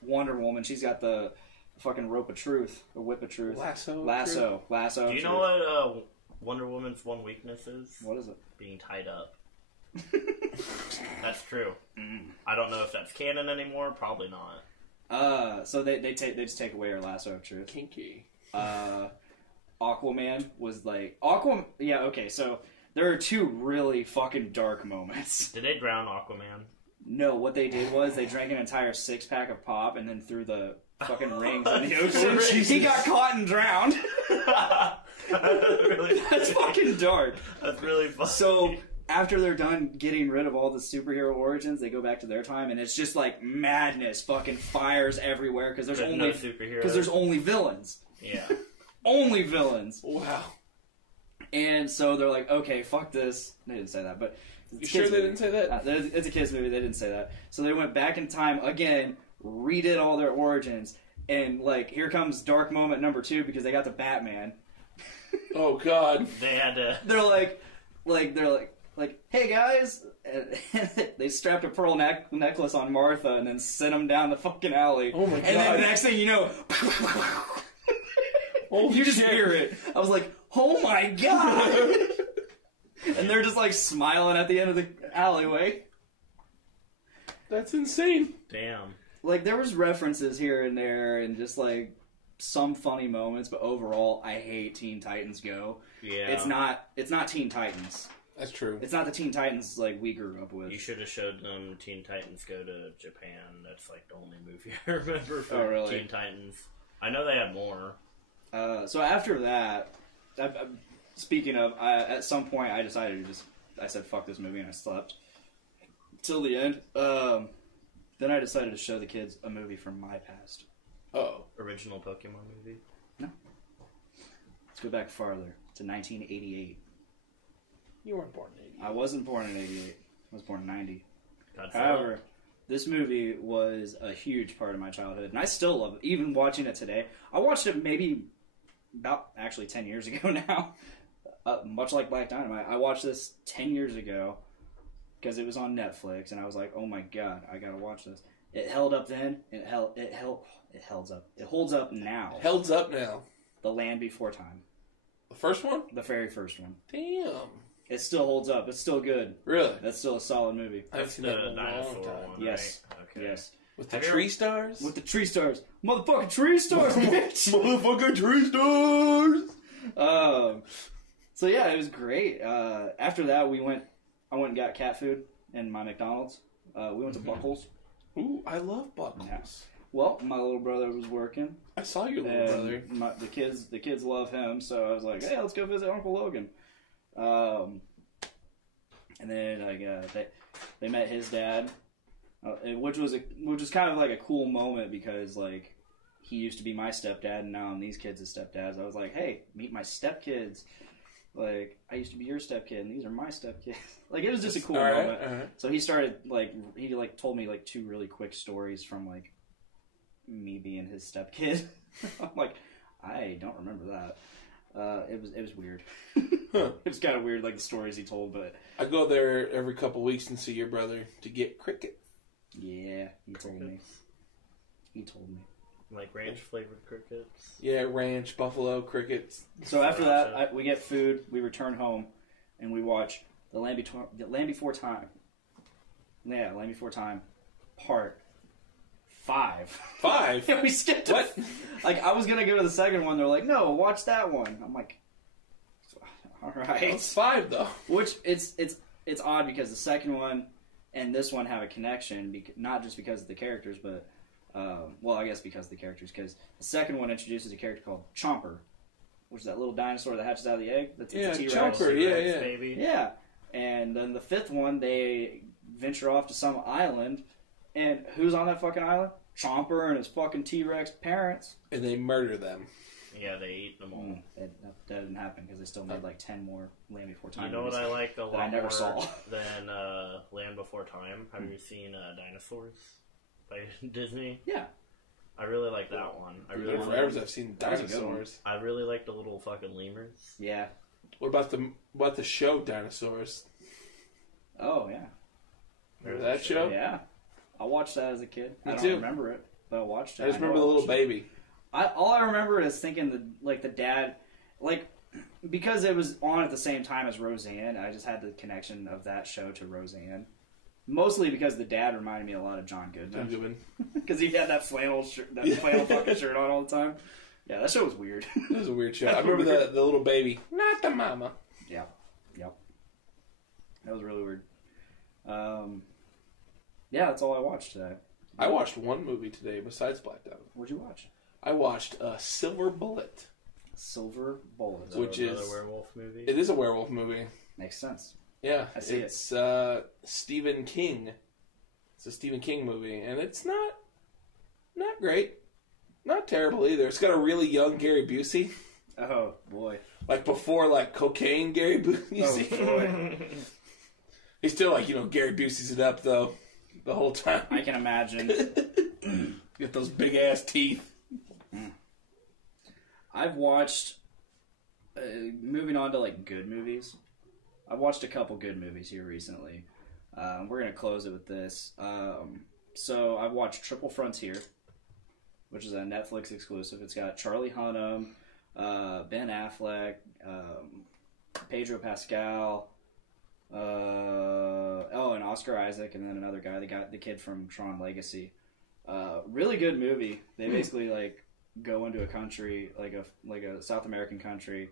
Wonder Woman, she's got the fucking rope of truth, or whip of truth, lasso. Do you know what Wonder Woman's one weekness is? What is it? Being tied up. That's true. I don't know if that's canon anymore. Probably not. So they just take away her lasso of truth. Kinky. Aquaman was like yeah, okay, so there are two really fucking dark moments. Did they drown Aquaman? No, what they did was they drank an entire 6-pack of pop and then threw the fucking rings in the ocean. He got caught and drowned. That's fucking dark. That's really funny. So after they're done getting rid of all the superhero origins, they go back to their time, and it's just like madness, fucking fires everywhere because there's only no superheroes. Because there's only villains. Yeah. Only villains. Wow. And so they're like, okay, fuck this. They didn't say that, but... You sure they didn't say that? It's a kids movie. They didn't say that. So they went back in time again, redid all their origins, and like, here comes dark moment number 2 because they got the Batman. Oh, God. They had to... They're like, hey guys, and they strapped a pearl necklace on Martha and then sent him down the fucking alley. Oh my God. And then the next thing you know... you just hear it. I was like, oh my God! And they're just like smiling at the end of the alleyway. That's insane. Damn. Like there was references here and there and just like some funny moments, but overall I hate Teen Titans Go. Yeah. It's not Teen Titans. That's true. It's not the Teen Titans like we grew up with. You should have showed them Teen Titans Go to Japan. That's like the only movie I remember from really? Teen Titans. I know they had more. So after that, speaking of, at some point I decided I said fuck this movie and I slept till the end. Then I decided to show the kids a movie from my past. Oh. Original Pokemon movie? No. Let's go back farther to 1988. You weren't born in 88. I wasn't born in 88. I was born in 90. Godzilla. However, this movie was a huge part of my childhood, and I still love it. Even watching it today, I watched it maybe about actually 10 years ago now. Much like Black Dynamite, I watched this 10 years ago because it was on Netflix, and I was like, "Oh my God, I gotta watch this." It held up then, and it holds up. It holds up now. Holds up now. The Land Before Time, The first one? the very first one. Damn. It still holds up. It's still good. Really? That's still a solid movie. I've That's seen that in a dinosaur long time. one, Yes. right? Okay. Yes. With the Have you tree ever- stars? With the tree stars. Motherfucking tree stars, bitch! Motherfucking tree stars! So yeah, it was great. After that, I went and got cat food in my McDonald's. We went to Buckles. Ooh, I love Buckles. Yeah. Well, my little brother was working. I saw your little brother. The kids love him, so I was like, hey, let's go visit Uncle Logan. And then they met his dad, which was kind of like a cool moment because like he used to be my stepdad and now I'm these kids' stepdads. I was like, hey, meet my stepkids. Like I used to be your stepkid and these are my stepkids. Like it was just a cool moment. So he started he told me like 2 really quick stories from like me being his stepkid. I'm like, I don't remember that. It was weird. Huh. It was kind of weird, like the stories he told. But I go there every couple weeks and see your brother to get cricket. yeah, he told me. He told me. Like ranch flavored crickets. Yeah, ranch, buffalo, crickets. So after that, we get food. We return home, and we watch the Land Before Time. Yeah, Land Before Time, Part 5. 5? Yeah, we skipped What? it. Like I was gonna go to the second one. They're like, no, watch that one. I'm like, all right. It's 5 though. Which it's odd because the second one and this one have a connection, not just because of the characters, but well, I guess because of the characters. Because the second one introduces a character called Chomper, which is that little dinosaur that hatches out of the egg. That's Yeah, a T-Rex. Chomper. Yeah, T-Rex, yeah. baby. Yeah, and then the fifth one they venture off to some island, and who's on that fucking island? Chomper and his fucking T-Rex parents. And they murder them. Yeah, they eat them all. That didn't happen because they still made like 10 more Land Before Time. You know what I liked a that I lot never more saw. than Land Before Time? Have you seen Dinosaurs by Disney? Yeah. I really like that one. I really For like. forever I've seen That was a good one. dinosaurs. I really like the little fucking lemurs. Yeah. What about the show Dinosaurs? Oh, yeah. Remember that show? Yeah. I watched that as a kid. Me I don't too. remember it, but I watched it. I just know remember the I little watched it. baby. All I remember is thinking the dad, like, because it was on at the same time as Roseanne, I just had the connection of that show to Roseanne. Mostly because the dad reminded me a lot of John John Goodman. Goodman. Because he had that flannel fucking shirt on all the time. Yeah, that show was weird. That was a weird show. I remember the little baby. Not the mama. Yep. That was really weird. Yeah, that's all I watched today. I watched one movie today besides Black Dog. What'd you watch? I watched Silver Bullet. Silver Bullet. Is that Which another is- werewolf movie? It is a werewolf movie. Makes sense. Yeah, I see it's Stephen King. It's a Stephen King movie, and it's not great, not terrible either. It's got a really young Gary Busey, Oh, boy. like before cocaine Gary Busey. Oh, boy. He's still Gary Busey's it up though, the whole time. I can imagine. Get those big ass teeth. I've watched, moving on to good movies. I've watched a couple good movies here recently. We're going to close it with this. So I've watched Triple Frontier, which is a Netflix exclusive. It's got Charlie Hunnam, Ben Affleck, Pedro Pascal, and Oscar Isaac, and then another guy. They got the kid from Tron Legacy. Really good movie. They basically go into a country like a South American country,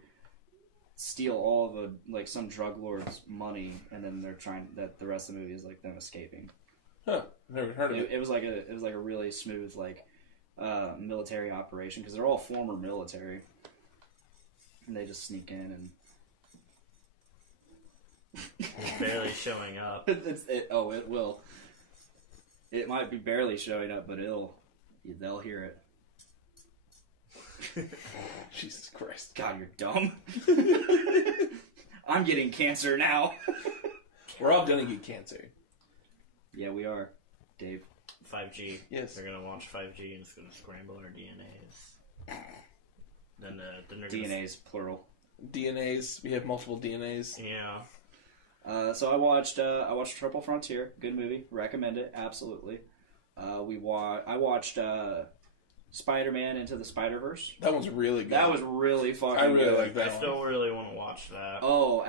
steal all of some drug lord's money, and then they're trying that the rest of the movie is them escaping. Huh? Never heard of it. It was like a really smooth military operation because they're all former military, and they just sneak in and. Barely showing up. It will. It might be barely showing up, but they'll hear it. Jesus Christ! God, you're dumb. I'm getting cancer now. We're all gonna get cancer. Yeah, we are, Dave. 5G. Yes. They're gonna launch 5G and it's gonna scramble our DNAs. Then they're gonna DNA's plural. DNAs. We have multiple DNAs. Yeah. So I watched Triple Frontier. Good movie. Recommend it. Absolutely. I watched Spider-Man Into the Spider-Verse. That one's really good. That was really fucking good. I really like that I still really want to watch that. Oh,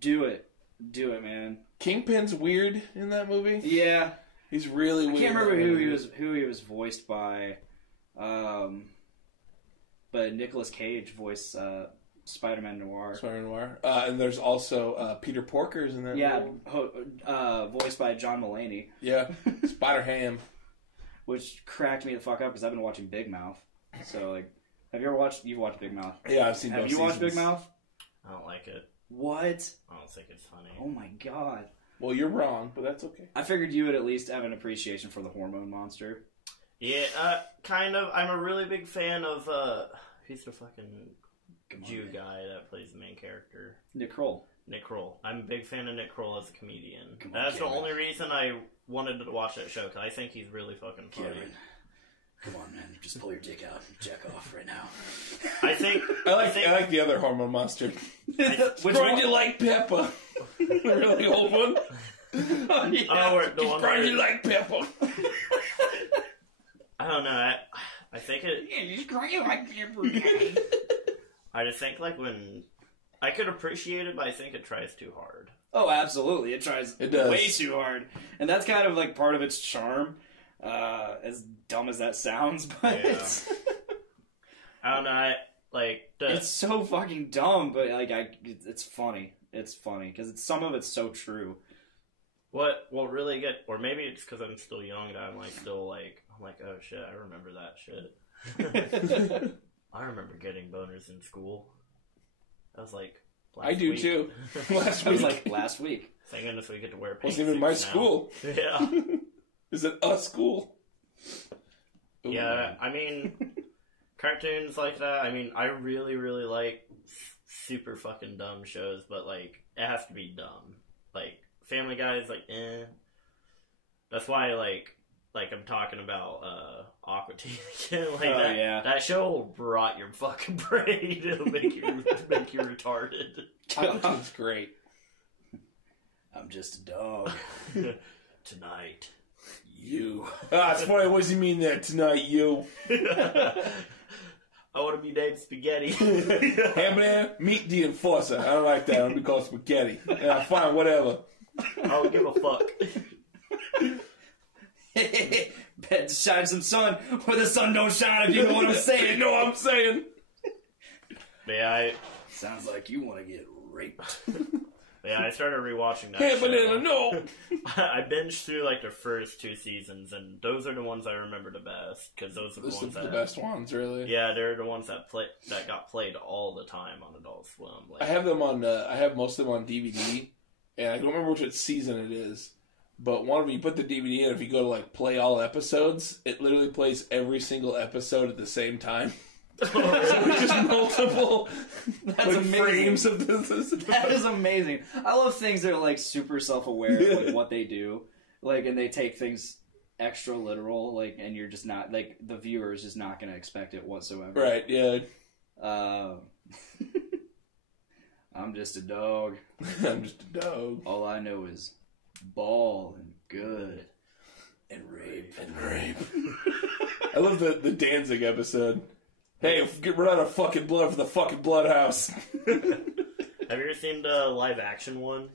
do it. Do it, man. Kingpin's weird in that movie. Yeah. He's really weird. I can't remember who he was voiced by. But Nicolas Cage voiced Spider-Man Noir. Spider-Man Noir. And there's also Peter Porker's in that movie. Voiced by John Mulaney. Yeah. Spider-Ham. Which cracked me the fuck up because I've been watching Big Mouth. So, like, you've watched Big Mouth? Yeah, I've seen both Have you watched Big Mouth? I don't like it. What? I don't think it's funny. Oh my god. Well, you're wrong, but that's okay. I figured you would at least have an appreciation for the hormone monster. Yeah, kind of. I'm a really big fan of, who's the fucking Jew guy that plays the main character? Nick Kroll. Nick Kroll. I'm a big fan of Nick Kroll as a comedian. Come on, That's the Kevin. only reason I wanted to watch that show, because I think he's really fucking funny. Kevin. Come on, man. Just pull your dick out and jack off right now. I think... I like the other hormone monster. Which Grind one? you like pepper. The really old one. Oh, yeah. Oh, the Just one grind where- you like pepper. I don't know. I think it... Yeah, just grind you like pepper, Daddy. I just think, like, when... I could appreciate it, but I think it tries too hard. Oh, absolutely. It tries It does. way too hard. And that's kind of like part of its charm. As dumb as that sounds, but Yeah. I don't know. it's so fucking dumb, but like it's funny. It's funny because some of it's so true. What really get, or maybe it's because I'm still young that I'm like oh shit, I remember that shit. I remember getting boners in school. That was like last I do week. too. Last That was week. like last week. Thank goodness we get to wear pink Wasn't even my suits now. school. Yeah. Is it a school? Ooh. Yeah, I mean, cartoons like that, I mean, I really, really like super fucking dumb shows, but, like, it has to be dumb. Like, Family Guy is, like, eh. That's why, like I'm talking about, Aqua Teen again. Like, Oh, yeah. that show will rot your fucking brain. It'll make you retarded. Aquateen's great. I'm just a dog. Tonight. You. It's funny. What does he mean there tonight, you? I want to be named Spaghetti. Hey, man, meet the enforcer. I don't like that. I want to be called Spaghetti. Yeah, fine, whatever. I don't give a fuck. Bet to shine some sun where the sun don't shine, if you know what I'm saying. You know what I'm saying? Yeah, Sounds like you want to get raped. I started rewatching that Hey, show. banana, no. I binged through like the first 2 seasons, and those are the ones I remember the best because those are the Those are ones the that best ones, really. yeah, they're the ones that got played all the time on Adult Swim. Like, I have them on. I have most of them on DVD, and I don't remember which season it is. But one of them, you put the DVD in. If you go to like play all episodes, it literally plays every single episode at the same time. So it's just multiple That's amazing. frames of this. That is amazing. I love things that are like super self-aware of like, what they do, like, and they take things extra literal, like, and you're just not like the viewer is just not going to expect it whatsoever. Right? Yeah. I'm just a dog. I'm just a dog. All I know is ball and good and rape and rape. I love the Danzig episode. Hey, run out of fucking blood for the fucking blood house. have you ever seen the live action one?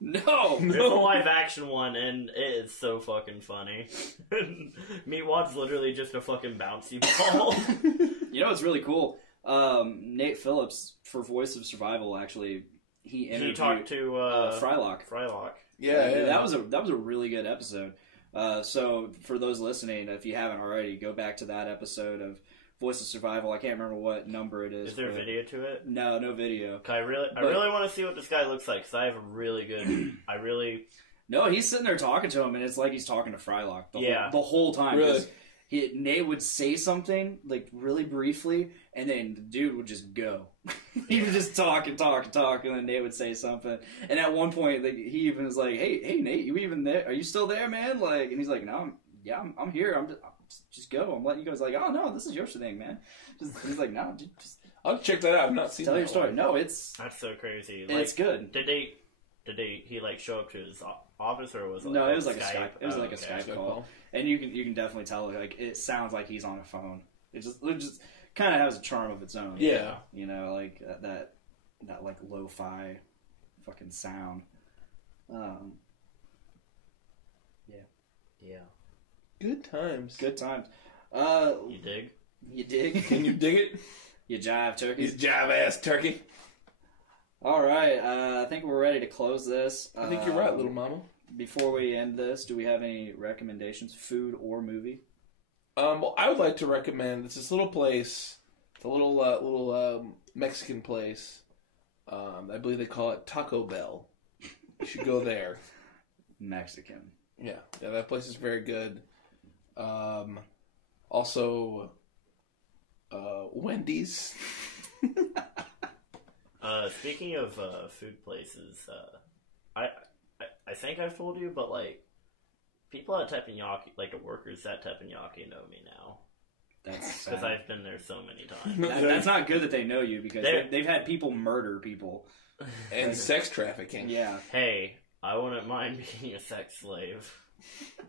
No. There's a live action one, and it is so fucking funny. Meatwad's literally just a fucking bouncy ball. You know what's really cool? Nate Phillips for Voice of Survival actually he interviewed talked to Frylock. Yeah. That was a really good episode. So for those listening, if you haven't already, go back to that episode of Voice of Survival. I can't remember what number it is. Is there a video to it? No video. 'Cause I really want to see what this guy looks like because I have a really good. No, he's sitting there talking to him, and it's like he's talking to Frylock the whole time. Really? 'Cause Nate would say something like really briefly, and then the dude would just go. He would just talk, and then Nate would say something. And at one point, like, he even was like, "Hey, Nate, you even there? Are you still there, man?" Like, and he's like, "No, I'm here. I'm just go. I'm letting you go." He's like, "Oh no, this is your thing, man." He's like, "No, just I'll check that out. I've not seen tell that your story." one. No, it's That's so crazy. it's good. Did he like show up to his office or was it It was like a Skype. It was like a okay. Skype call, and you can definitely tell like it sounds like he's on a phone. It just kind of has a charm of its own. Yeah. You know, like that like lo-fi fucking sound. Yeah. Good times. Good times. You dig? You dig? Can you dig it? You jive, turkey. You jive ass turkey. All right, I think we're ready to close this. I think you're right, little mama. Before we end this, do we have any recommendations, food or movie? Well, I would like to recommend this little place. It's a little Mexican place. I believe they call it Taco Bell. You should go there. Mexican. Yeah, that place is very good. Also, Wendy's. Speaking of food places, I think I've told you, but like people at Teppanyaki, like the workers at Teppanyaki, know me now. That's because sad. I've been there so many times. That's not good that they know you because they've had people murder people and sex trafficking. Yeah. Hey, I wouldn't mind being a sex slave.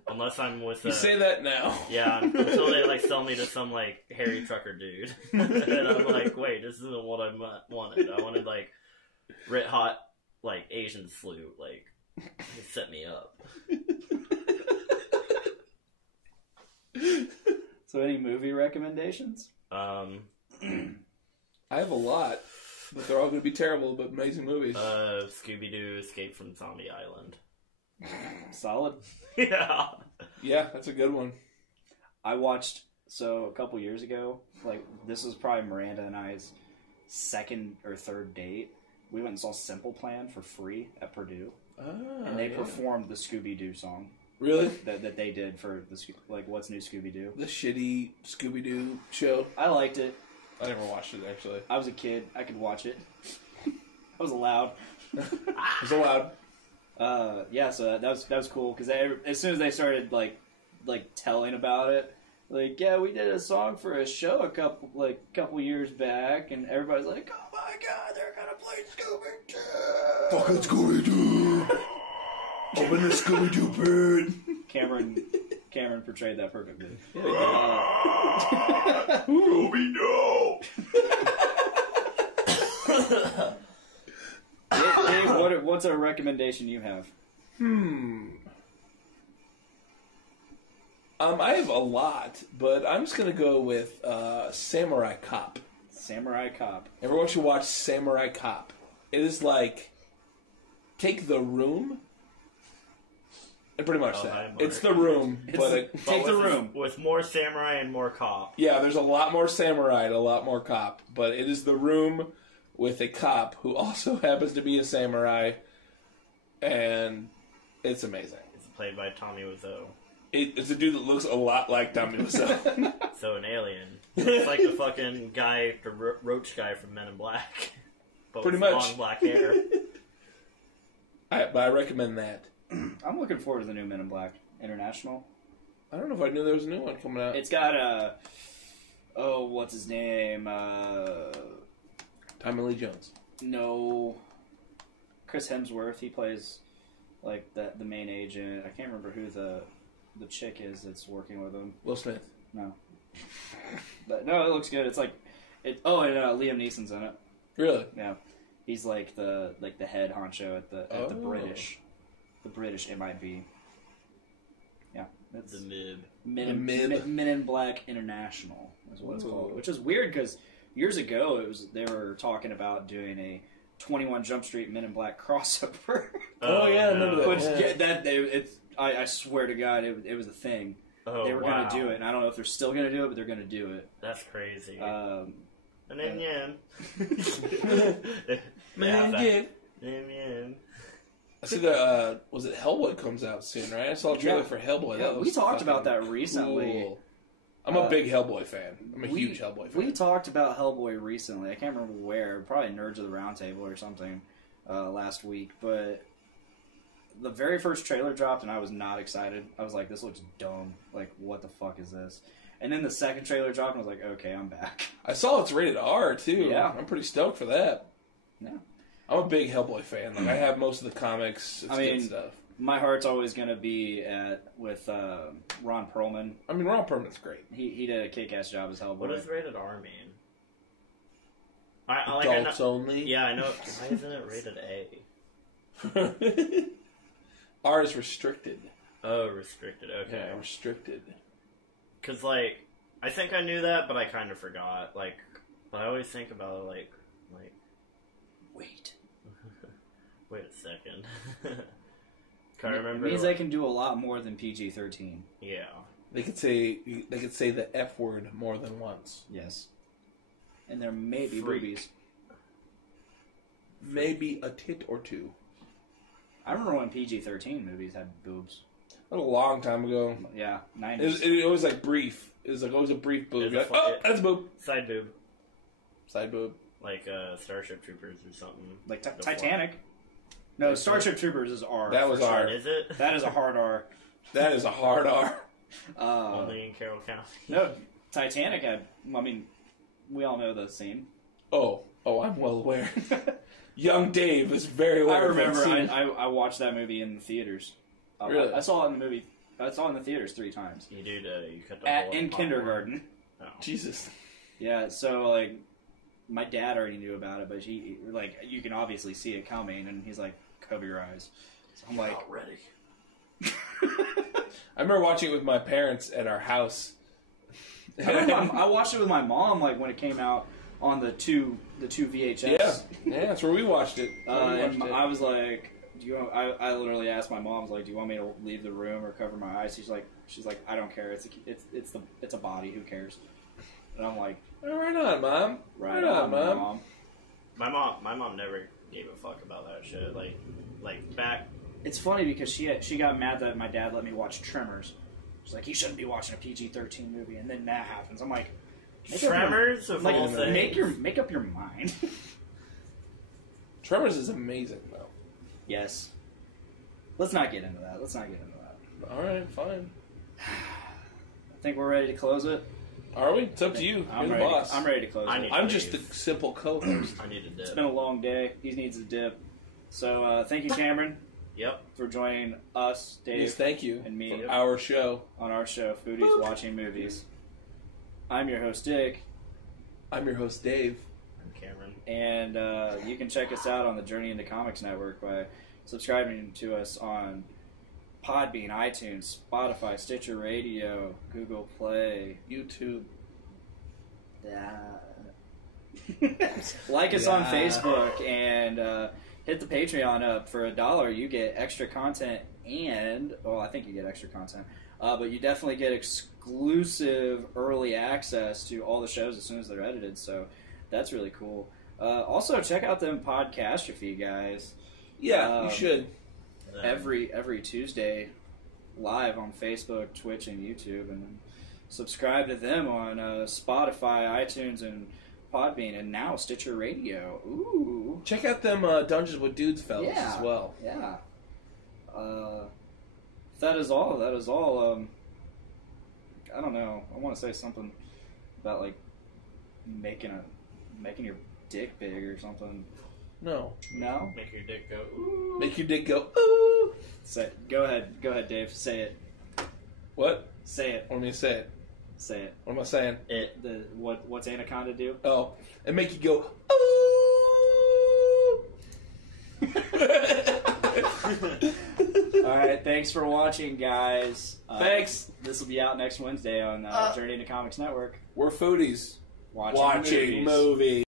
Unless I'm with You say that now. Yeah, until they like sell me to some like hairy trucker dude. And I'm like, wait, this isn't what I wanted. I wanted like red hot like Asian salute, like set me up. So any movie recommendations? I have a lot, but they're all going to be terrible but amazing movies. Scooby-Doo Escape from Zombie Island. Solid. Yeah. Yeah, that's a good one. I watched, so a couple years ago, like, this was probably Miranda and I's second or third date. We went and saw Simple Plan for free at Purdue. And they performed the Scooby-Doo song. Really? That they did for, like, What's New Scooby-Doo. The shitty Scooby-Doo show. I liked it. I never watched it, actually. I was a kid. I could watch it. I was allowed. It was allowed. Yeah, so that was cool because as soon as they started like telling about it, like, yeah, we did a song for a show a couple years back, and everybody's like, oh my god, they're gonna play Scooby-Doo. Fucking Scooby-Doo. Open the Scooby-Doo bird. Cameron portrayed that perfectly. Scooby-Doo. Dave, what's a recommendation you have? I have a lot, but I'm just gonna go with Samurai Cop. Samurai Cop. Everyone should watch Samurai Cop. It is like take The Room. And pretty much that. It's The Room, but take The Room with more samurai and more cop. Yeah, there's a lot more samurai and a lot more cop, but it is The Room with a cop who also happens to be a samurai, and it's amazing. It's played by Tommy Wiseau. It's a dude that looks a lot like Tommy Wiseau. So an alien. It's like the fucking guy, the roach guy from Men in Black, but Pretty with much. long black hair. But I recommend that. I'm looking forward to the new Men in Black International. I don't know if I knew there was a new one coming out. It's got what's his name? Tommy Lee Jones. No, Chris Hemsworth. He plays like the main agent. I can't remember who the chick is that's working with him. Will Smith. No, but no, it looks good. It's like it. Oh, and Liam Neeson's in it. Really? Yeah, he's like the head honcho at the British MIB. Yeah, it's The MIB. Men in Black International is what it's called, which is weird because years ago they were talking about doing a 21 Jump Street Men in Black crossover. Oh yeah, I remember that. Which I swear to God, it was a thing. They were going to do it, and I don't know if they're still going to do it, but they're going to do it. That's crazy. Man. I see was it Hellboy comes out soon, right? I saw a trailer for Hellboy. Yeah, we talked about that recently. Cool. I'm a big Hellboy fan. I'm a huge Hellboy fan. We talked about Hellboy recently. I can't remember where. Probably Nerds of the Roundtable or something last week. But the very first trailer dropped, and I was not excited. I was like, this looks dumb. Like, what the fuck is this? And then the second trailer dropped, and I was like, okay, I'm back. I saw it's rated R, too. Yeah. I'm pretty stoked for that. Yeah. I'm a big Hellboy fan. Like, I have most of the comics. It's good stuff. My heart's always going to be with Ron Perlman. I mean, Ron Perlman's great. He did a kick-ass job as Hellboy. What does rated R mean? Adults only. Yeah, I know. Why isn't it rated A? R is restricted. Oh, restricted. Okay. Yeah, restricted. Because, like, I think I knew that, but I kind of forgot. Like, I always think about it, like, wait. wait a second. Can't remember. It means they can do a lot more than PG-13. Yeah. They could say the F word more than once. Yes. And there may be Freak. boobies. Maybe a tit or two. I remember when PG-13 movies had boobs. That was a long time ago. Yeah, 90s. It was like brief. It was like always a brief boob. You're like, oh, that's a boob. Side boob. Side boob. Like Starship Troopers or something. Like Titanic. No, Starship Troopers is R. That was for R. sure. Is it? That is a hard R. That is a hard R. Only in Carroll County. No, Titanic had... I mean, we all know the scene. Oh, I'm well aware. Young Dave is very well I remember scene. I watched that movie in the theaters. Really? I saw it in the movie. I saw it in the theaters 3 times. You do, you cut the hole In the popcorn. kindergarten. Oh. Jesus. Yeah, so, like, my dad already knew about it, but you can obviously see it coming, and he's like, cover your eyes. So I'm like... Not ready. I remember watching it with my parents at our house. I watched it with my mom, like, when it came out on the two VHS. Yeah, that's where we watched it. And I was like, "Do you want?" I literally asked my mom, like, "Do you want me to leave the room or cover my eyes?" She's like, "I don't care. It's a body. Who cares?" And I'm like, Right on, Mom. "Right on, Mom." My mom never gave a fuck about that shit. Like back. It's funny because she got mad that my dad let me watch Tremors. She's like, "You shouldn't be watching a PG-13 movie," and then that happens. I'm like, Tremors of all things. make up your mind. Tremors is amazing, though. Yes. Let's not get into that. All right, fine. I think we're ready to close it. Are we? It's up to you. You're the ready. boss. I'm ready to close it. I'm just the simple co-host. I need a dip. It's been a long day. He needs a dip. So thank you, Cameron, Yep. for joining us, Dave, Yes, thank you. and me For our show. on our show, Foodies Watching Movies. I'm your host, Dick, I'm your host, Dave. I'm Cameron. and you can check us out on the Journey into Comics Network by subscribing to us on Podbean, iTunes, Spotify, Stitcher Radio, Google Play, YouTube. Like us on Yeah. Facebook, and hit the Patreon up. For $1, you get extra content, and I think you get extra content, but you definitely get exclusive early access to all the shows as soon as they're edited. So that's really cool. Also, check out them Podcastrophe guys. Yeah, you should. Every Tuesday, live on Facebook, Twitch, and YouTube, and then subscribe to them on Spotify, iTunes, and Podbean, and now Stitcher Radio. Ooh, Check out them Dungeons with Dudes fellas as well. Yeah. That is all. I don't know. I want to say something about like making your dick big or something. No. No. Make your dick go. Ooh. Make your dick go, ooh. Go ahead, Dave. Say it. What? Say it. What do you say it? Say it. What am I saying? What's Anaconda do? Oh, and make you go, ooh. All right, thanks for watching, guys. Thanks. This will be out next Wednesday on Journey into Comics Network. We're foodies. Watching Watching movies.